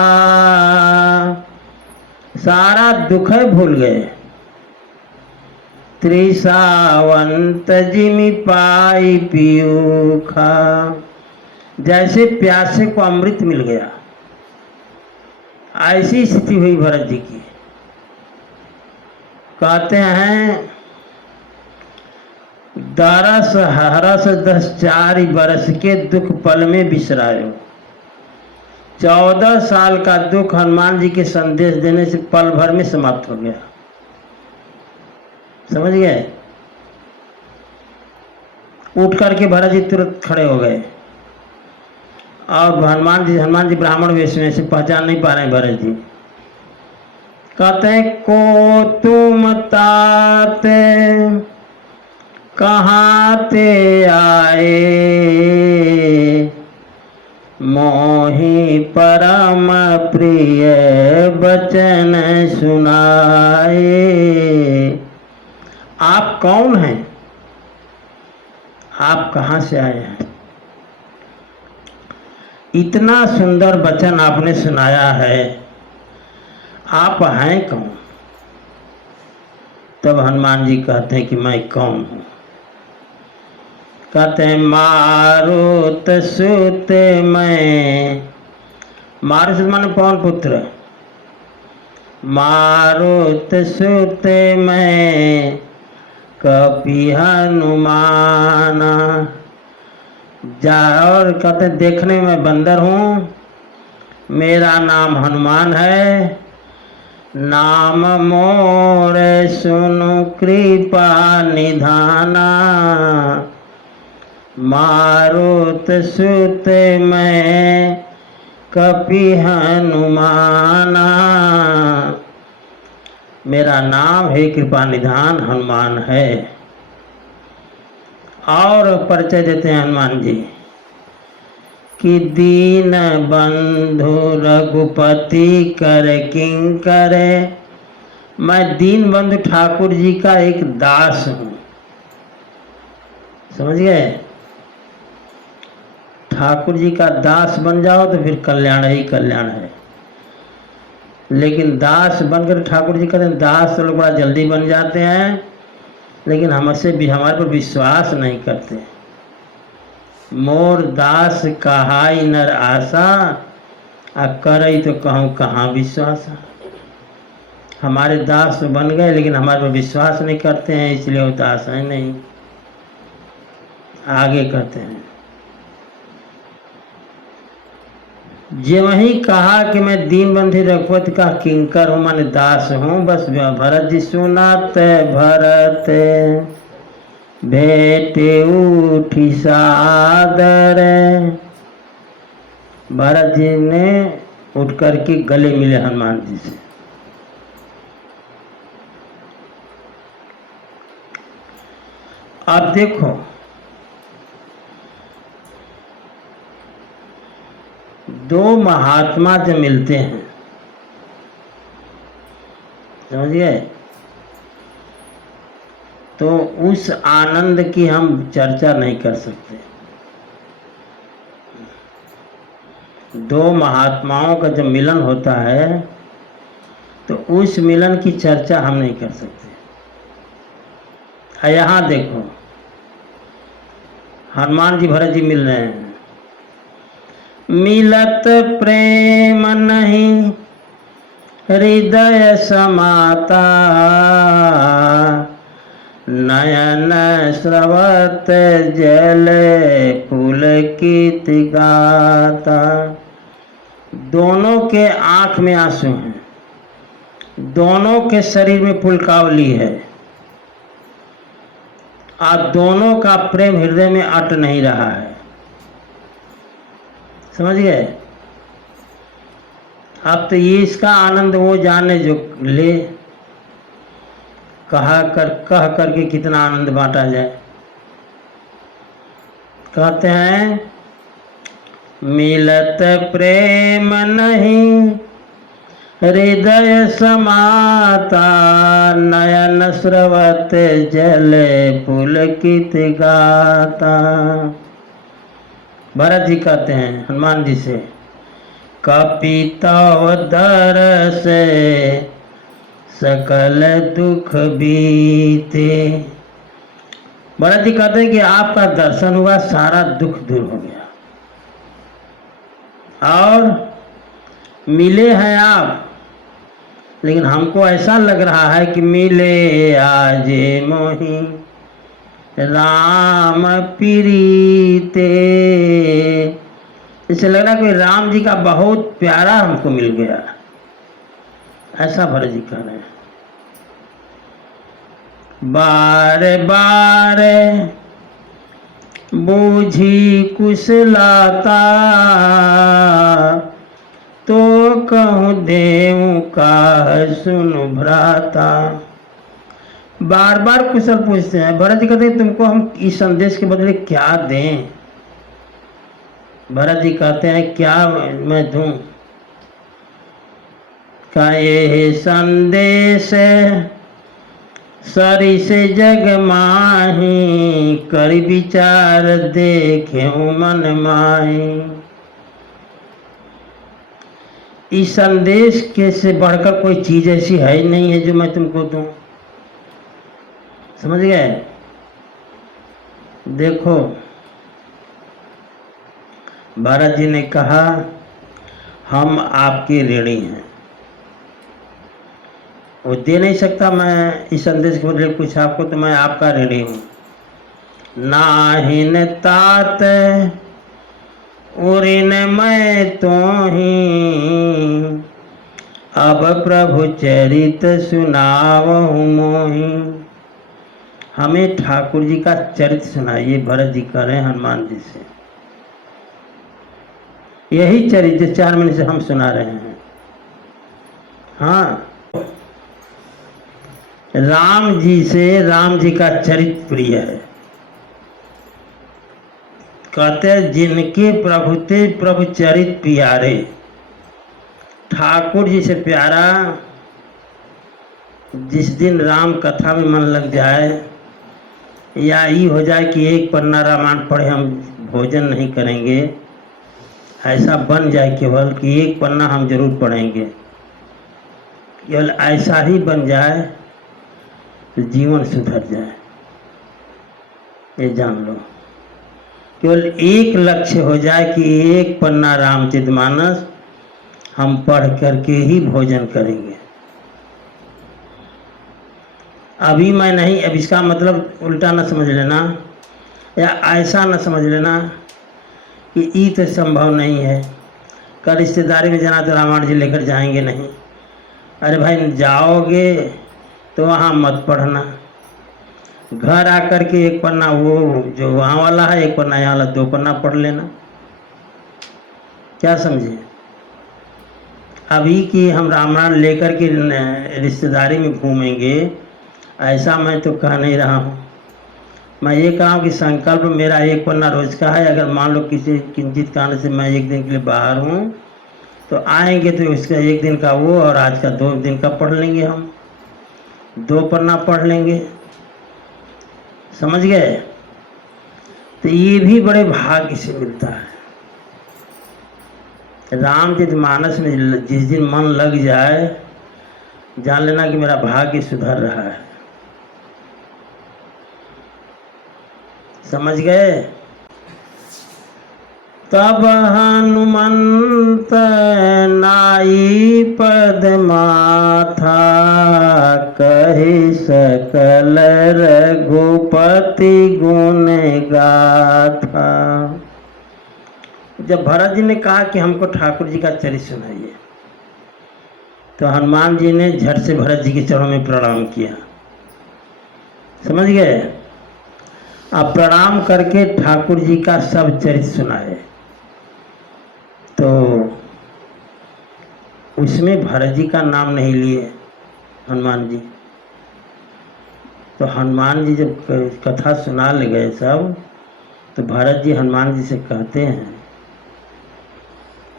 सारा दुख भूल गए। त्रिसावंत जिमि पाई पीयूखा, जैसे प्यासे को अमृत मिल गया, ऐसी स्थिति हुई भरत जी की। कहते हैं दरस हरस 10 बरस के दुख पल में बिसरायो। 14 साल का दुख हनुमान जी के संदेश देने से पल भर में समाप्त हो गया। समझ गए? उठ करके भरत जी तुरंत खड़े हो गए, और हनुमान जी ब्राह्मण वेश में से पहचान नहीं पा रहे हैं भरत जी। कहते हैं को तुम ताते कहाँ ते आए, मोहि परम प्रिय बचन सुनाए। आप कौन हैं? आप कहाँ से आए हैं? इतना सुंदर वचन आपने सुनाया है, आप हैं कौन? तब हनुमान जी कहते हैं कि मैं कौन हूँ। कहते हैं मारुत सुत मैं, मारुत माने पवन पुत्र, मारुत सुत मैं कपि हनुमान। और कहते देखने में बंदर हूँ, मेरा नाम हनुमान है। नाम मोर सुनु कृपा निधाना, मारुत सुत मैं कपि हनुमाना। मेरा नाम है कृपा निधान हनुमान है। और परिचय देते हैं हनुमान जी कि दीन बंधु रघुपति कर किंकर। मैं दीन बंधु ठाकुर जी का एक दास हूँ। समझ गए? ठाकुर जी का दास बन जाओ तो फिर कल्याण ही कल्याण है। लेकिन दास बनकर ठाकुर जी कहते हैं, दास तो लोग बड़ा जल्दी बन जाते हैं, लेकिन हमसे भी हमारे पर विश्वास नहीं करते। मोर दास कहाई नर आशा, आ करई तो कहूँ कहाँ विश्वास। हमारे दास तो बन गए, लेकिन हमारे पर विश्वास नहीं करते हैं, इसलिए वो दास है नहीं। आगे कहते हैं, जे वही कहा कि मैं दीन बंधु रघुपति का किंकर हूँ, माने दास हूँ। बस भरत जी सुनाते भरत भेटे उठी सादर। भरत जी ने उठ करके गले मिले हनुमान जी से। अब देखो, दो महात्मा जब मिलते हैं, समझिए, तो उस आनंद की हम चर्चा नहीं कर सकते। दो महात्माओं का जब मिलन होता है तो उस मिलन की चर्चा हम नहीं कर सकते। यहाँ देखो, हनुमान जी भरत जी मिल रहे हैं। मिलत प्रेम नहीं हृदय समाता, नयन स्रवत जल पुलकित गाता। दोनों के आंख में आंसू हैं, दोनों के शरीर में पुलकावली है, और दोनों का प्रेम हृदय में अट नहीं रहा है। समझ गए? अब तो ये इसका आनंद वो जाने जो ले, कह करके कितना आनंद बांटा जाए। कहते हैं मिलत प्रेम नहीं हृदय समाता, नयन स्रवत जल पुलकित गाता। भरत जी कहते हैं हनुमान जी से, कपितव दर से सकल दुख बीते। भरत जी कहते हैं कि आपका दर्शन हुआ, सारा दुख दूर हो गया, और मिले हैं आप, लेकिन हमको ऐसा लग रहा है कि मिले आजे मोही राम प्रीते। इसे लग रहा है कि राम जी का बहुत प्यारा हमको मिल गया, ऐसा भरत जी कह रहे हैं। बारे बारे बूझी कुशलाता, तो कहूँ देव का सुन भ्राता। बार बार कुशल पूछते हैं। भरत जी कहते हैं तुमको हम इस संदेश के बदले क्या दें? भरत जी कहते हैं क्या मैं दूं? का ये संदेश सरी से जग माही, कर विचार देखे मन माही। इस संदेश के से बढ़कर कोई चीज ऐसी है ही नहीं है जो मैं तुमको दूं। समझ गए? देखो, भरत जी ने कहा हम आपके ऋणी हैं, वो दे नहीं सकता मैं इस संदेश के बदले कुछ आपको, तो मैं आपका ऋणी हूँ। नाहिन तात उरिन मैं तो ही, अब प्रभु चरित सुनावहु मोही। हमें ठाकुर जी का चरित्र सुनाइए। भरत जी कह रहे हैं हनुमान जी से, यही चरित्र 4 महीने से हम सुना रहे हैं। हाँ, राम जी से राम जी का चरित्र प्रिय है। कहते हैं जिनके प्रभु ते प्रभु चरित प्यारे। ठाकुर जी से प्यारा जिस दिन राम कथा में मन लग जाए, या ये हो जाए कि एक पन्ना रामायण पढ़े हम भोजन नहीं करेंगे, ऐसा बन जाए केवल कि एक पन्ना हम जरूर पढ़ेंगे, केवल ऐसा ही बन जाए तो जीवन सुधर जाए। ये जान लो, केवल एक लक्ष्य हो जाए कि एक पन्ना रामचरितमानस हम पढ़ करके ही भोजन करेंगे। अभी मैं नहीं, अब इसका मतलब उल्टा न समझ लेना, या ऐसा न समझ लेना कि ये तो संभव नहीं है, कल रिश्तेदारी में जाना तो रामायण जी लेकर जाएंगे नहीं। अरे भाई जाओगे तो वहाँ मत पढ़ना, घर आकर के एक पन्ना वो जो वहाँ वाला है, एक पन्ना यहाँ वाला, 2 पन्ना पढ़ लेना। क्या समझे? अभी कि हम रामायण लेकर के रिश्तेदारी में घूमेंगे, ऐसा मैं तो कह नहीं रहा हूँ। मैं ये कहा हूँ कि संकल्प मेरा 1 पन्ना रोज का है। अगर मान लो किसी किंचित कारण से मैं 1 दिन के लिए बाहर हूँ, तो आएंगे तो इसका 1 दिन का वो और आज का 2 दिन का पढ़ लेंगे, हम 2 पन्ना पढ़ लेंगे। समझ गए? तो ये भी बड़े भाग्य से मिलता है। रामचरितमानस में जिस दिन मन लग जाए, जान लेना कि मेरा भाग्य सुधर रहा है। समझ गए? तब हनुमंत नाई पद माथा, कहे सकल रघुपति गुण गाथा। जब भरत जी ने कहा कि हमको ठाकुर जी का चरित्र सुनाइए, तो हनुमान जी ने झट से भरत जी के चरणों में प्रणाम किया। समझ गए? अब प्रणाम करके ठाकुर जी का सब चरित्र सुनाए। तो उसमें भरत जी का नाम नहीं लिए हनुमान जी। तो हनुमान जी जब कथा सुना ले गए सब, तो भरत जी हनुमान जी से कहते हैं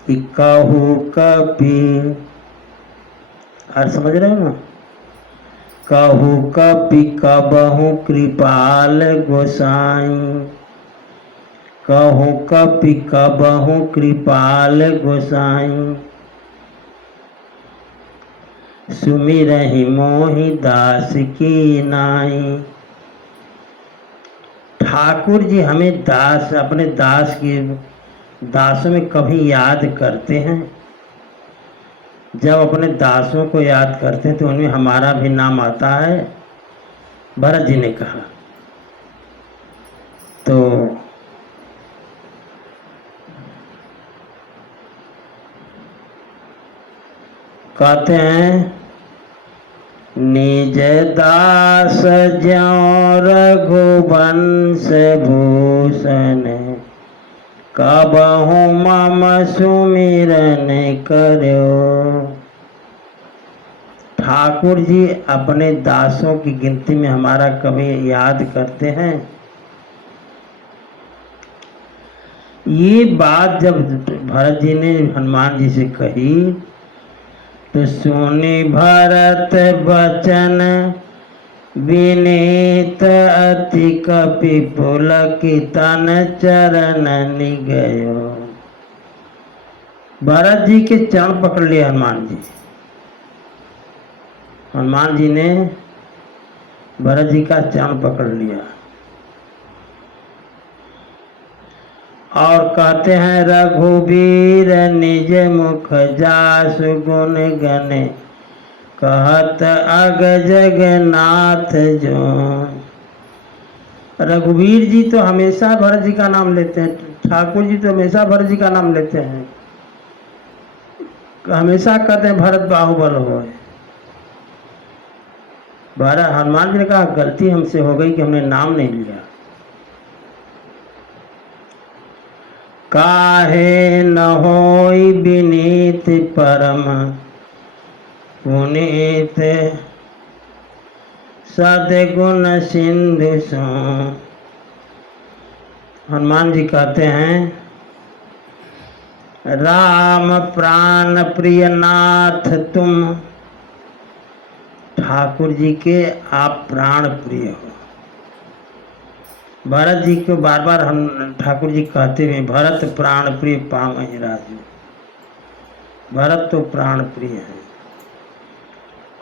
कि कहू कपि, और समझ रहे हो ना, कहू कपि कबहु कृपाल गोसाई, कहू कपि कबहु कृपाल गोसाई, सुमिरहि मोहि दास की नाई। ठाकुर जी हमें दास, अपने दास की, दासों में कभी याद करते हैं। जब अपने दासों को याद करते हैं तो उनमें हमारा भी नाम आता है, भरत जी ने कहा। तो कहते हैं निज दास ज्यों रघुवंश भूषण, कबहु मम सुमिरन करो। ठाकुर जी अपने दासों की गिनती में हमारा कभी याद करते हैं। ये बात जब भरत जी ने हनुमान जी से कही, तो सुनि भरत बचन विनीत अति कपि पुलकितन चरण निगयो। भरत जी के चरण पकड़ लिए हनुमान जी। हनुमान जी ने भरत जी का चरण पकड़ लिया और कहते हैं रघुवीर निज मुख जासु गुण गने, कहत अग जगन्नाथ जो। रघुवीर जी तो हमेशा भरत जी का नाम लेते हैं, ठाकुर जी तो हमेशा भरत जी का नाम लेते हैं, हमेशा कहते हैं भरत बाहुबल हो। भरत, हनुमान जी ने कहा गलती हमसे हो गई कि हमने नाम नहीं लिया। काहे न होई विनीत परम पुनीत, सद्गुण सिंधु सो। हनुमान जी कहते हैं राम प्राण प्रिय नाथ तुम, ठाकुर जी के आप प्राण प्रिय हो। भरत जी को बार बार हम ठाकुर जी कहते हुए भरत प्राण प्रिय पावहि राजू। भरत तो प्राण प्रिय है,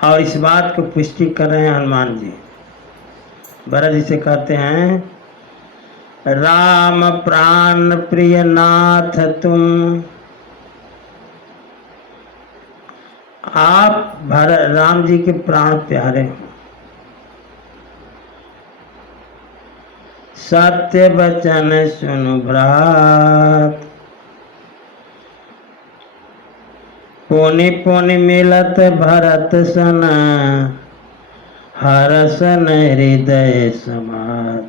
और इस बात को पुष्टि कर रहे हैं हनुमान जी। भरत जी से कहते हैं राम प्राण प्रिय नाथ तुम, आप राम जी के प्राण प्यारे हो। सत्य बचन सुनु भ्रात, पुनि पुनि मिलत भरत सन, हरसन हृदय समात।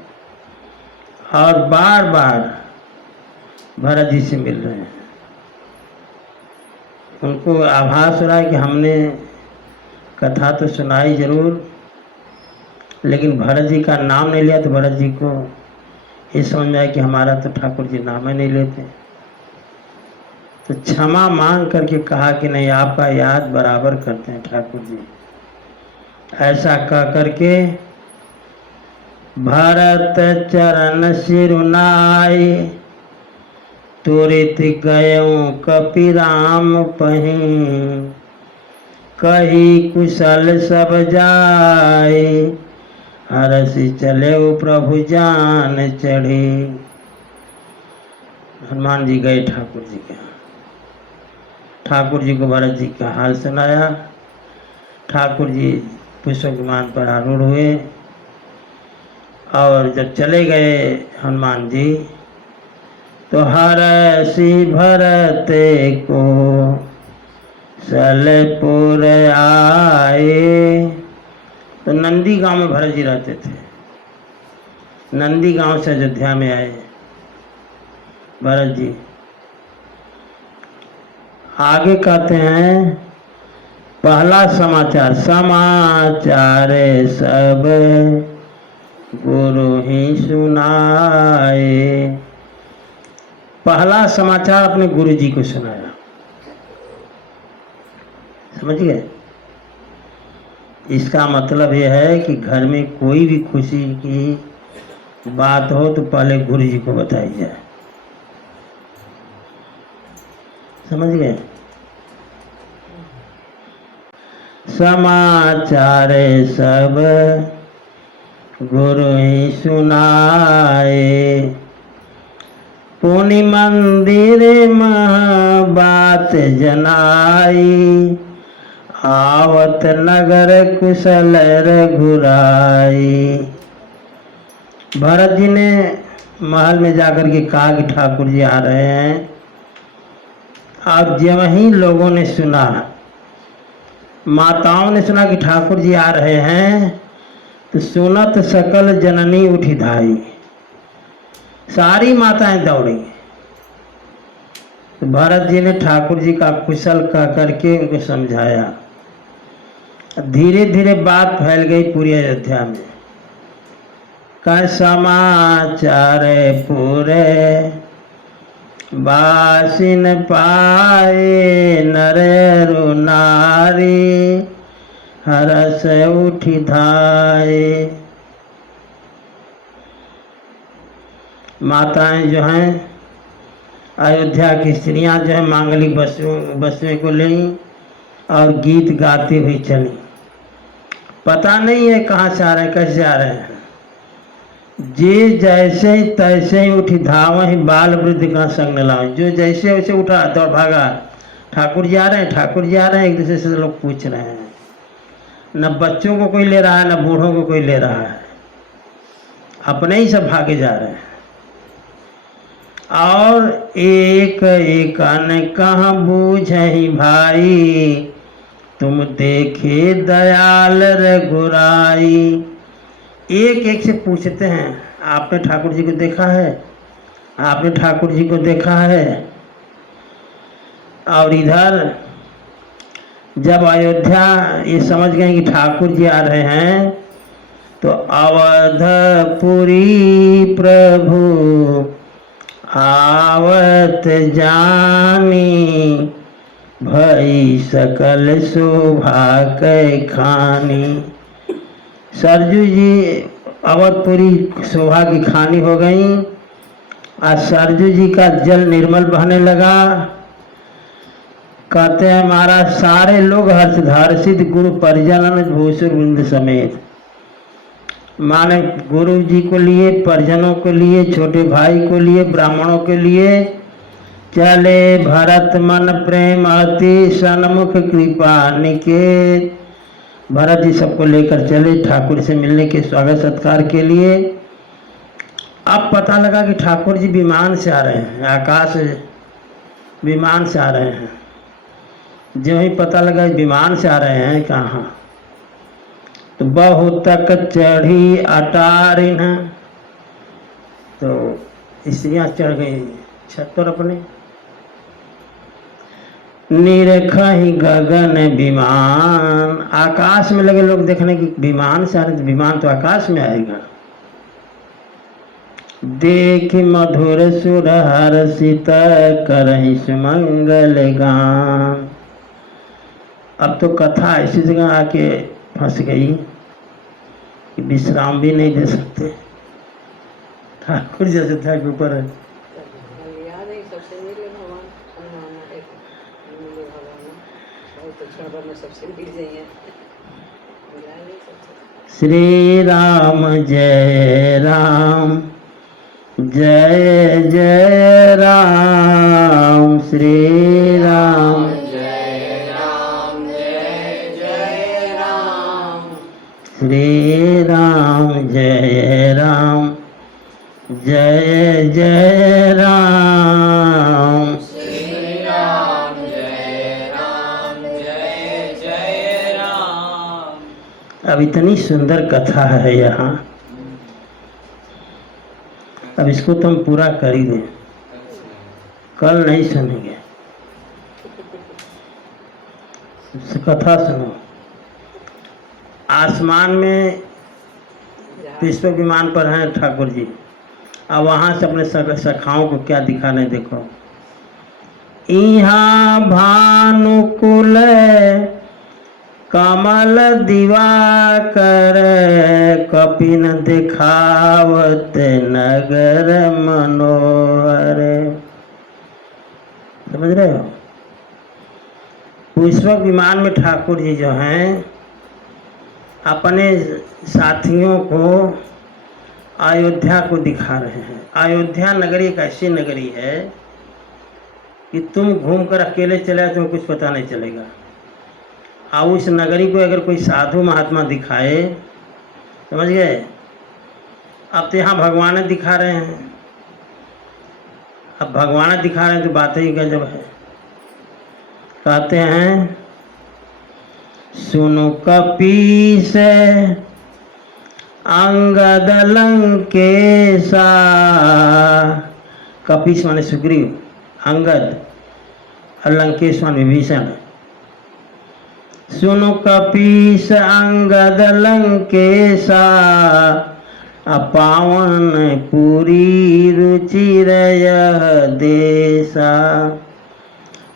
और बार बार भरत जी से मिल रहे हैं। उनको आभास हो रहा है कि हमने कथा तो सुनाई जरूर, लेकिन भरत जी का नाम नहीं लिया। तो भरत जी को ये समझ में आया कि हमारा तो ठाकुर जी नाम ही नहीं लेते। तो क्षमा मांग करके कहा कि नहीं, आपका याद बराबर करते हैं ठाकुर जी। ऐसा कह करके भरत चरण सिरुनाई, तुरित गयों कपि राम पहीं, कही कुशल सब जाए, हरसि चले प्रभु जान चढ़े। हनुमान जी गए ठाकुर जी के यहाँ। ठाकुर जी को भरत जी का हाल सुनाया। ठाकुर जी पुष्पक विमान पर आरूढ़ हुए और जब चले गए हनुमान जी तो हरषि भरत को सलपुर आए। तो नंदी गांव में भरत जी रहते थे। नंदी गांव से अयोध्या में आए भरत जी। आगे कहते हैं पहला समाचार, समाचार सब गुरु ही सुनाए। पहला समाचार अपने गुरु जी को सुनाया। समझ गए? इसका मतलब यह है कि घर में कोई भी खुशी की बात हो तो पहले गुरु जी को बताई जाए। समझ गए? समाचार सब गुरु ही सुनाए। पुनि मंदिर में बात जनाई। आवत नगर कुशल रघुराई। भरत जी ने महल में जाकर के कहा कि ठाकुर जी आ रहे हैं। और जब ही लोगों ने सुना, माताओं ने सुना कि ठाकुर जी आ रहे हैं तो सुनत सकल जननी उठी धाई। सारी माताएं दौड़ी। तो भरत जी ने ठाकुर जी का कुशल कह करके उनको समझाया। धीरे धीरे बात फैल गई पूरी अयोध्या में। का समाचार पूरे बासिन पाए। नर नारी हरस उठी धाये। माताएं जो हैं, अयोध्या की स्त्रियां जो है मांगलिक वस्तुएं को लीं और गीत गाती हुई चली। पता नहीं है कहाँ से आ रहे हैं, कैसे आ रहे हैं। जे जैसे ही तैसे ही उठी धाव ही बाल वृद्ध का संग न लाओ। जो जैसे वैसे उठा दौड़ भागा। ठाकुर जी आ रहे हैं, ठाकुर जी आ रहे हैं। एक दूसरे से लोग पूछ रहे हैं। न बच्चों को कोई ले रहा है, न बूढ़ों को कोई ले रहा है। अपने ही सब भागे जा रहे हैं। और एक एक न कहाँ बूझहि भाई। तुम देखे दयाल रघुराई। एक एक से पूछते हैं, आपने ठाकुर जी को देखा है? आपने ठाकुर जी को देखा है? और इधर जब अयोध्या ये समझ गए कि ठाकुर जी आ रहे हैं तो अवधपुरी प्रभु आवत जानी। भई सकल शोभा कै खानी। सरजू जी अवधपुरी शोभा की खानी हो गई। और सरजू जी का जल निर्मल बहने लगा। कहते हैं महाराज सारे लोग हर्षित गुरु परिजन भूषुर वृंद समेत। माने गुरु जी को लिए, परिजनों को लिए, छोटे भाई को लिए, ब्राह्मणों के लिए चले भरत मन प्रेम अति सन्मुख कृपा निकेत। भरत जी सबको लेकर चले ठाकुर से मिलने के स्वागत सत्कार के लिए। अब पता लगा कि ठाकुर जी विमान से आ रहे हैं, आकाश विमान से आ रहे हैं। जो ही पता लगा विमान से आ रहे हैं, कहाँ तो बहुत तक चढ़ी अटारिन। तो स्त्रियाँ चढ़ गई छत पर अपने। निरखहि गगन विमान। आकाश में लगे लोग देखने की विमान से आ रहे। विमान तो आकाश में आएगा। देख मधुर सुर हर्षित करहि सुमंगल गान। अब तो कथा ऐसी जगह आके फंस गई कि विश्राम भी नहीं दे सकते। ठाकुर जी अयोध्या के ऊपर है। श्री राम जय राम जय जय राम श्री राम जय राम जय जय राम श्री राम जय राम जय जय राम। श्री राम जय जय राम। अब इतनी सुंदर कथा है यहाँ, अब इसको तो हम पूरा कर ही दें, कल नहीं सुनेंगे। कथा सुनो। आसमान में पुष्पक विमान पर हैं ठाकुर जी, अब वहाँ से अपने सखाओं को क्या दिखा रहे, देखो। यहाँ भानुकुल कमल दिवाकर कपिन दिखावत नगर मनोहर। समझ रहे हो? पुष्पक विमान में ठाकुर जी जो हैं अपने साथियों को अयोध्या को दिखा रहे हैं। अयोध्या नगरी एक ऐसी नगरी है कि तुम घूमकर अकेले चले जाओ, तुम्हें कुछ पता नहीं चलेगा। और उस नगरी को अगर कोई साधु महात्मा दिखाए, समझ गए? अब तो यहाँ भगवान दिखा रहे हैं, अब भगवान दिखा रहे हैं तो बात ही गजब है। कहते हैं सुनो कपीस अंगद लंकेशा। कपीस माने सुग्रीव, अंगद और लंकेश माने विभीषण। सुनो कपीस अंगद लंकेशा पावन पूरी रुचिर यह देशा।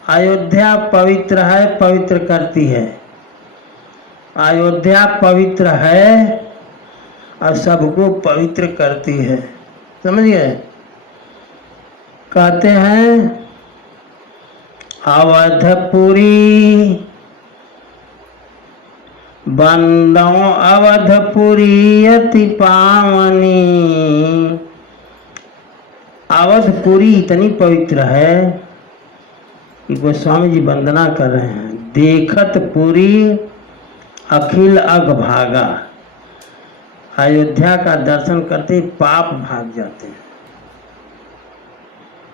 अयोध्या पवित्र है, पवित्र करती है। अयोध्या पवित्र है और सबको पवित्र करती है। समझ गए? कहते हैं अवधपुरी बंदो अवधपुरी अति पावनी। अवधपुरी इतनी पवित्र है कि गोस्वामी जी वंदना कर रहे हैं। देखत पुरी अखिल अग भागा। अयोध्या का दर्शन करते पाप भाग जाते हैं।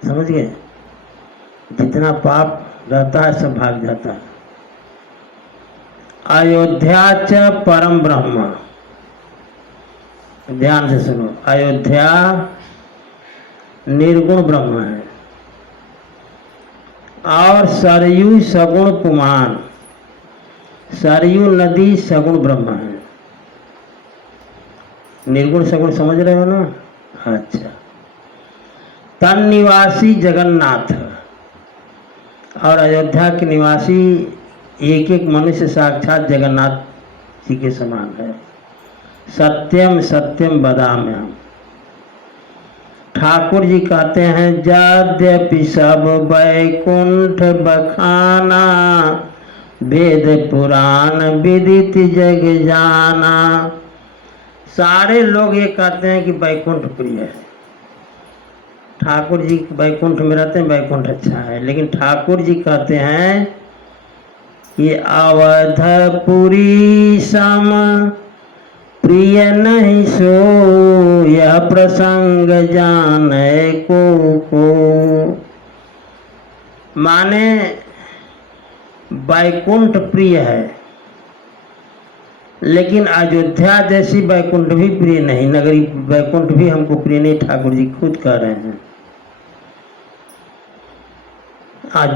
समझ गए? जितना पाप रहता है सब भाग जाता है। अयोध्या च परम ब्रह्म। ध्यान से सुनो, अयोध्या निर्गुण ब्रह्म है और सरयू सगुण पुमान। सरयू नदी सगुण ब्रह्म है। निर्गुण सगुण समझ रहे हो ना? अच्छा। तन निवासी जगन्नाथ, और अयोध्या के निवासी एक एक मनुष्य साक्षात जगन्नाथ जी के समान है। सत्यम सत्यम वदाम्यहम्। ठाकुर जी कहते हैं यद्यपि सब वैकुंठ बखाना वेद पुराण विदित जग जाना। सारे लोग ये कहते हैं कि वैकुंठ प्रिय है। ठाकुर जी वैकुंठ में रहते हैं, वैकुंठ अच्छा है, लेकिन ठाकुर जी कहते हैं ये अवधपुरी सम प्रिय नहीं सो यह प्रसंग जाने को। माने वैकुंठ प्रिय है, लेकिन अयोध्या जैसी वैकुंठ भी प्रिय नहीं, नगरी वैकुंठ भी हमको प्रिय नहीं। ठाकुर जी खुद कह रहे हैं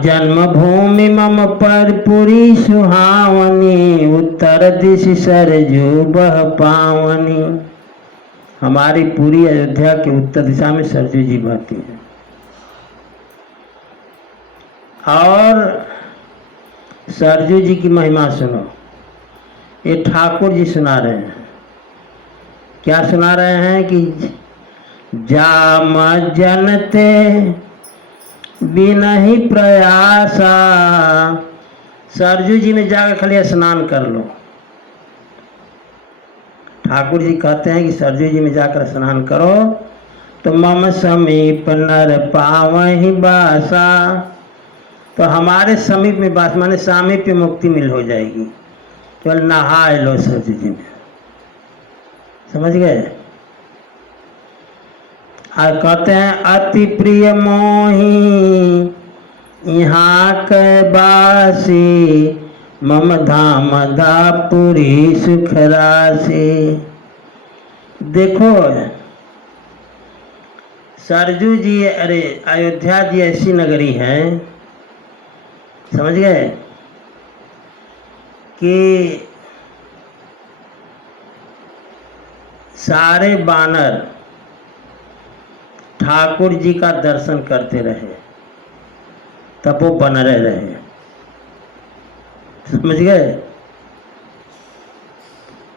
जन्मभूमि मम पर पुरी सुहावनी उत्तर दिश सरजू बह पावनी। हमारी पूरी अयोध्या के उत्तर दिशा में सरजू जी बहती है। और सरजू जी की महिमा सुनो, ये ठाकुर जी सुना रहे हैं। क्या सुना रहे हैं कि जाम जनते बिना ही प्रयासा। सरजू जी में जाकर खाली स्नान कर लो। ठाकुर जी कहते हैं कि सरजू जी में जाकर स्नान करो तो मम समीप नर पावहि बासा, तो हमारे समीप में बास माने सामीप्य मुक्ति मिल हो जाएगी, केवल नहाए लो सरजू जी में। समझ गए? और कहते हैं अति प्रिय मोही यहाँ के बासी, मम धाम दापुरी सुख राशि। देखो सरजू जी, अरे अयोध्या जी ऐसी नगरी है, समझ गए, कि सारे बानर ठाकुर जी का दर्शन करते रहे, तब वो बन रहे। समझ गए?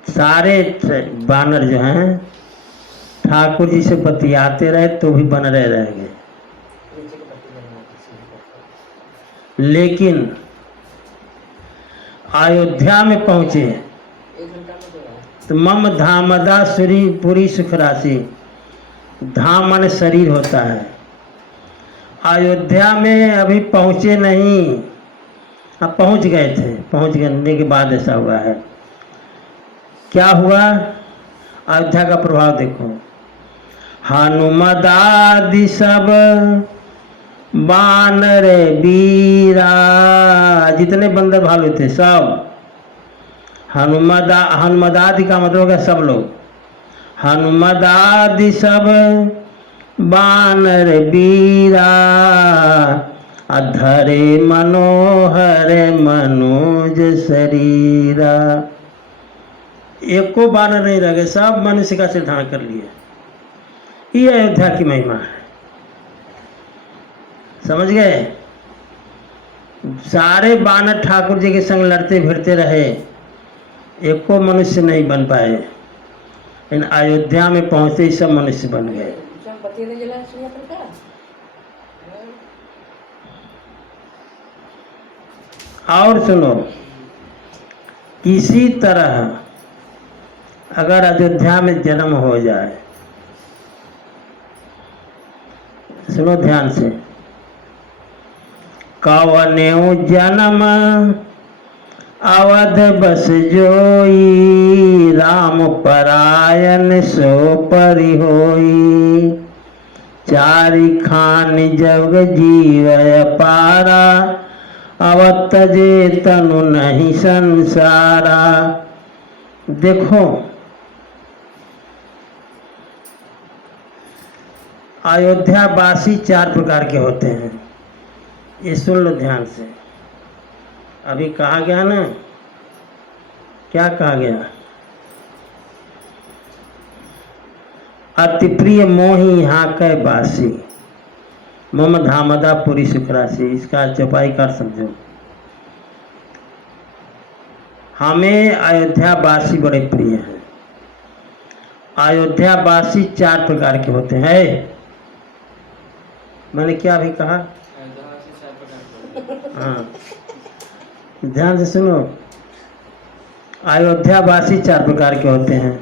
सारे बानर जो हैं ठाकुर जी से बतियाते रहे तो भी बन रहेंगे, लेकिन अयोध्या में पहुंचे तो मम धामदा सुरी पूरी सुख राशि, धाम माने शरीर होता है। अयोध्या में अभी पहुंचे नहीं, अब पहुंच गए थे, पहुंच गए के बाद ऐसा हुआ है। क्या हुआ? अयोध्या का प्रभाव देखो। हनुमदादि सब बानर बीरा, जितने बंदर भालू थे सब, हनुमदादि का मतलब होगा सब लोग, हनुमदादि सब बानर बीरा, अधरे मनोहर मनोज शरीरा। एको बानर नहीं रह गए, सब मनुष्य का सिर धारण कर लिए। ये अयोध्या की महिमा है, समझ गए? सारे बानर ठाकुर जी के संग लड़ते भिड़ते रहे, एको मनुष्य नहीं बन पाए, इन अयोध्या में पहुंचते ही सब मनुष्य बन गए। और सुनो, किसी तरह अगर अयोध्या में जन्म हो जाए, सुनो ध्यान से, कवनेऊ जन्म अवध बस जोई, राम परायण सो परि होई, चारि खान जग जीव पारा, अवत जे तनु नहीं संसारा। देखो अयोध्या वासी 4 प्रकार के होते हैं, ये सुन लो ध्यान से। अभी कहा गया ना, क्या कहा गया? अति प्रिय मोही यहाँ कै बासी, मम धामदा पुरी सुख राशि। इसका चौपाई कर समझो। हमें अयोध्या वासी बड़े प्रिय हैं। अयोध्या वासी 4 प्रकार के होते हैं। मैंने क्या भी कहा? हाँ, ध्यान से सुनो। अयोध्या वासी 4 प्रकार के होते हैं।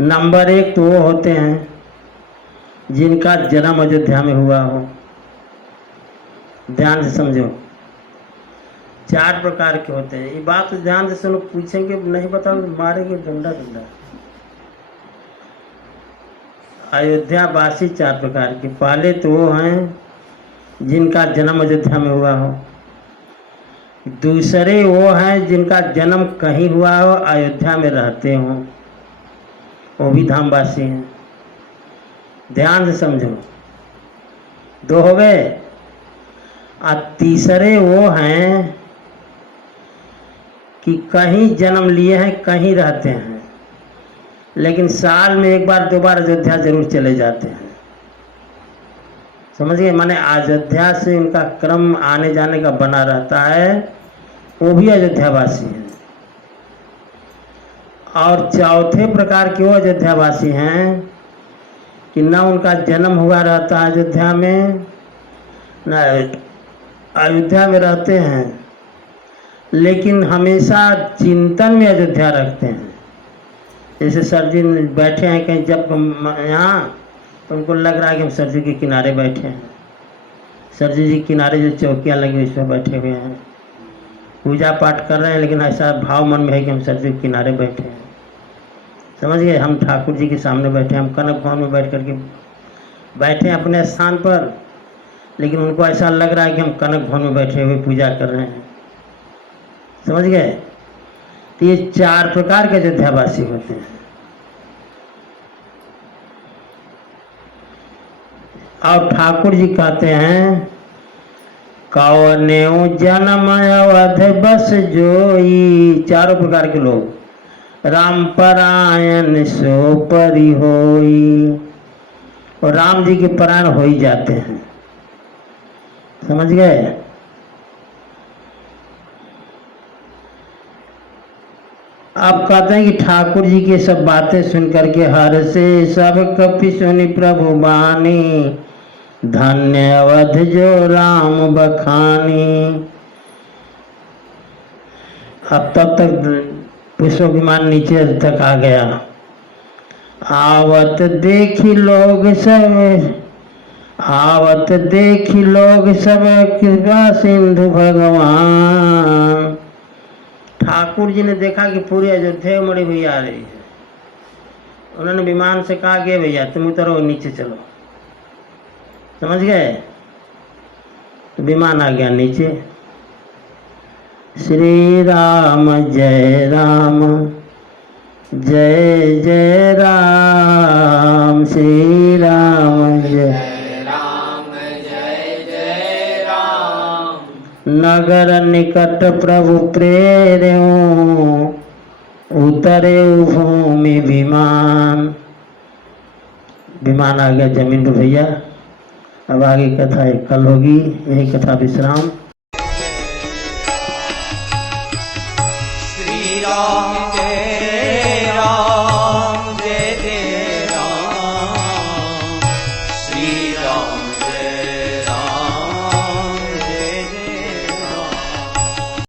नंबर 1 तो वो होते हैं जिनका जन्म अयोध्या में हुआ हो। ध्यान से समझो, 4 प्रकार के होते हैं। ये बात ध्यान से सुनो, पूछेंगे नहीं पता मारेंगे डंडा डंडा। अयोध्या वासी 4 प्रकार के। पहले तो वो हैं जिनका जन्म अयोध्या में हुआ हो। दूसरे वो हैं जिनका जन्म कहीं हुआ हो, अयोध्या में रहते हों, वो भी धामवासी हैं। ध्यान से समझो, 2 हो गए। और तीसरे वो हैं कि कहीं जन्म लिए हैं, कहीं रहते हैं, लेकिन साल में 1 बार 2 बार अयोध्या जरूर चले जाते हैं। समझिए, माने अयोध्या से उनका क्रम आने जाने का बना रहता है, वो भी अयोध्यावासी हैं। और चौथे प्रकार के वो अयोध्यावासी हैं कि न उनका जन्म हुआ रहता है अयोध्या में, न अयोध्या में रहते हैं, लेकिन हमेशा चिंतन में अयोध्या रखते हैं। जैसे सर जी बैठे हैं कहीं जब यहाँ, तो उनको लग रहा है कि हम सरजू के किनारे बैठे हैं। सरजू जी किनारे जो चौकियाँ लगी उस पर बैठे हुए हैं, पूजा पाठ कर रहे हैं, लेकिन ऐसा भाव मन में है कि हम सरजू के किनारे बैठे हैं। समझ गए? हम ठाकुर जी के सामने बैठे हैं, हम कनक भवन में बैठ करके बैठे हैं अपने स्थान पर, लेकिन उनको ऐसा लग रहा है कि हम कनक भवन में बैठे हुए पूजा कर रहे हैं। समझ गए? तो ये 4 प्रकार के अयोध्यावासी होते हैं। और ठाकुर जी कहते हैं कौनेऊ जन्म अवध बस जोई, 4 प्रकार के लोग, राम परायण सो परि होई, और राम जी के परायण हो ही जाते हैं। समझ गए? आप कहते हैं कि ठाकुर जी की सब बातें सुन करके हर से सब कपि सुनि प्रभु बानी, धन्य अवध जो राम बखानी। अब तब तक पुष्प विमान नीचे तक आ गया। आवत देखी लोग सब, आवत देखी लोग सब कृपा सिंधु भगवान। ठाकुर जी ने देखा कि पूरी अयोध्या में बड़ी भैया आ रही है। उन्होंने विमान से कहा कि भैया तुम उतरो, नीचे चलो। समझ गए? तो विमान आ गया नीचे। श्री राम जय राम, जय जय राम, श्री राम जय राम जय जय राम। नगर निकट प्रभु प्रेर्यों, उतरे भूमि विमान। विमान आ गया जमीन पर भैया। अब आगे कथा कल होगी, यही कथा विश्राम। श्री राम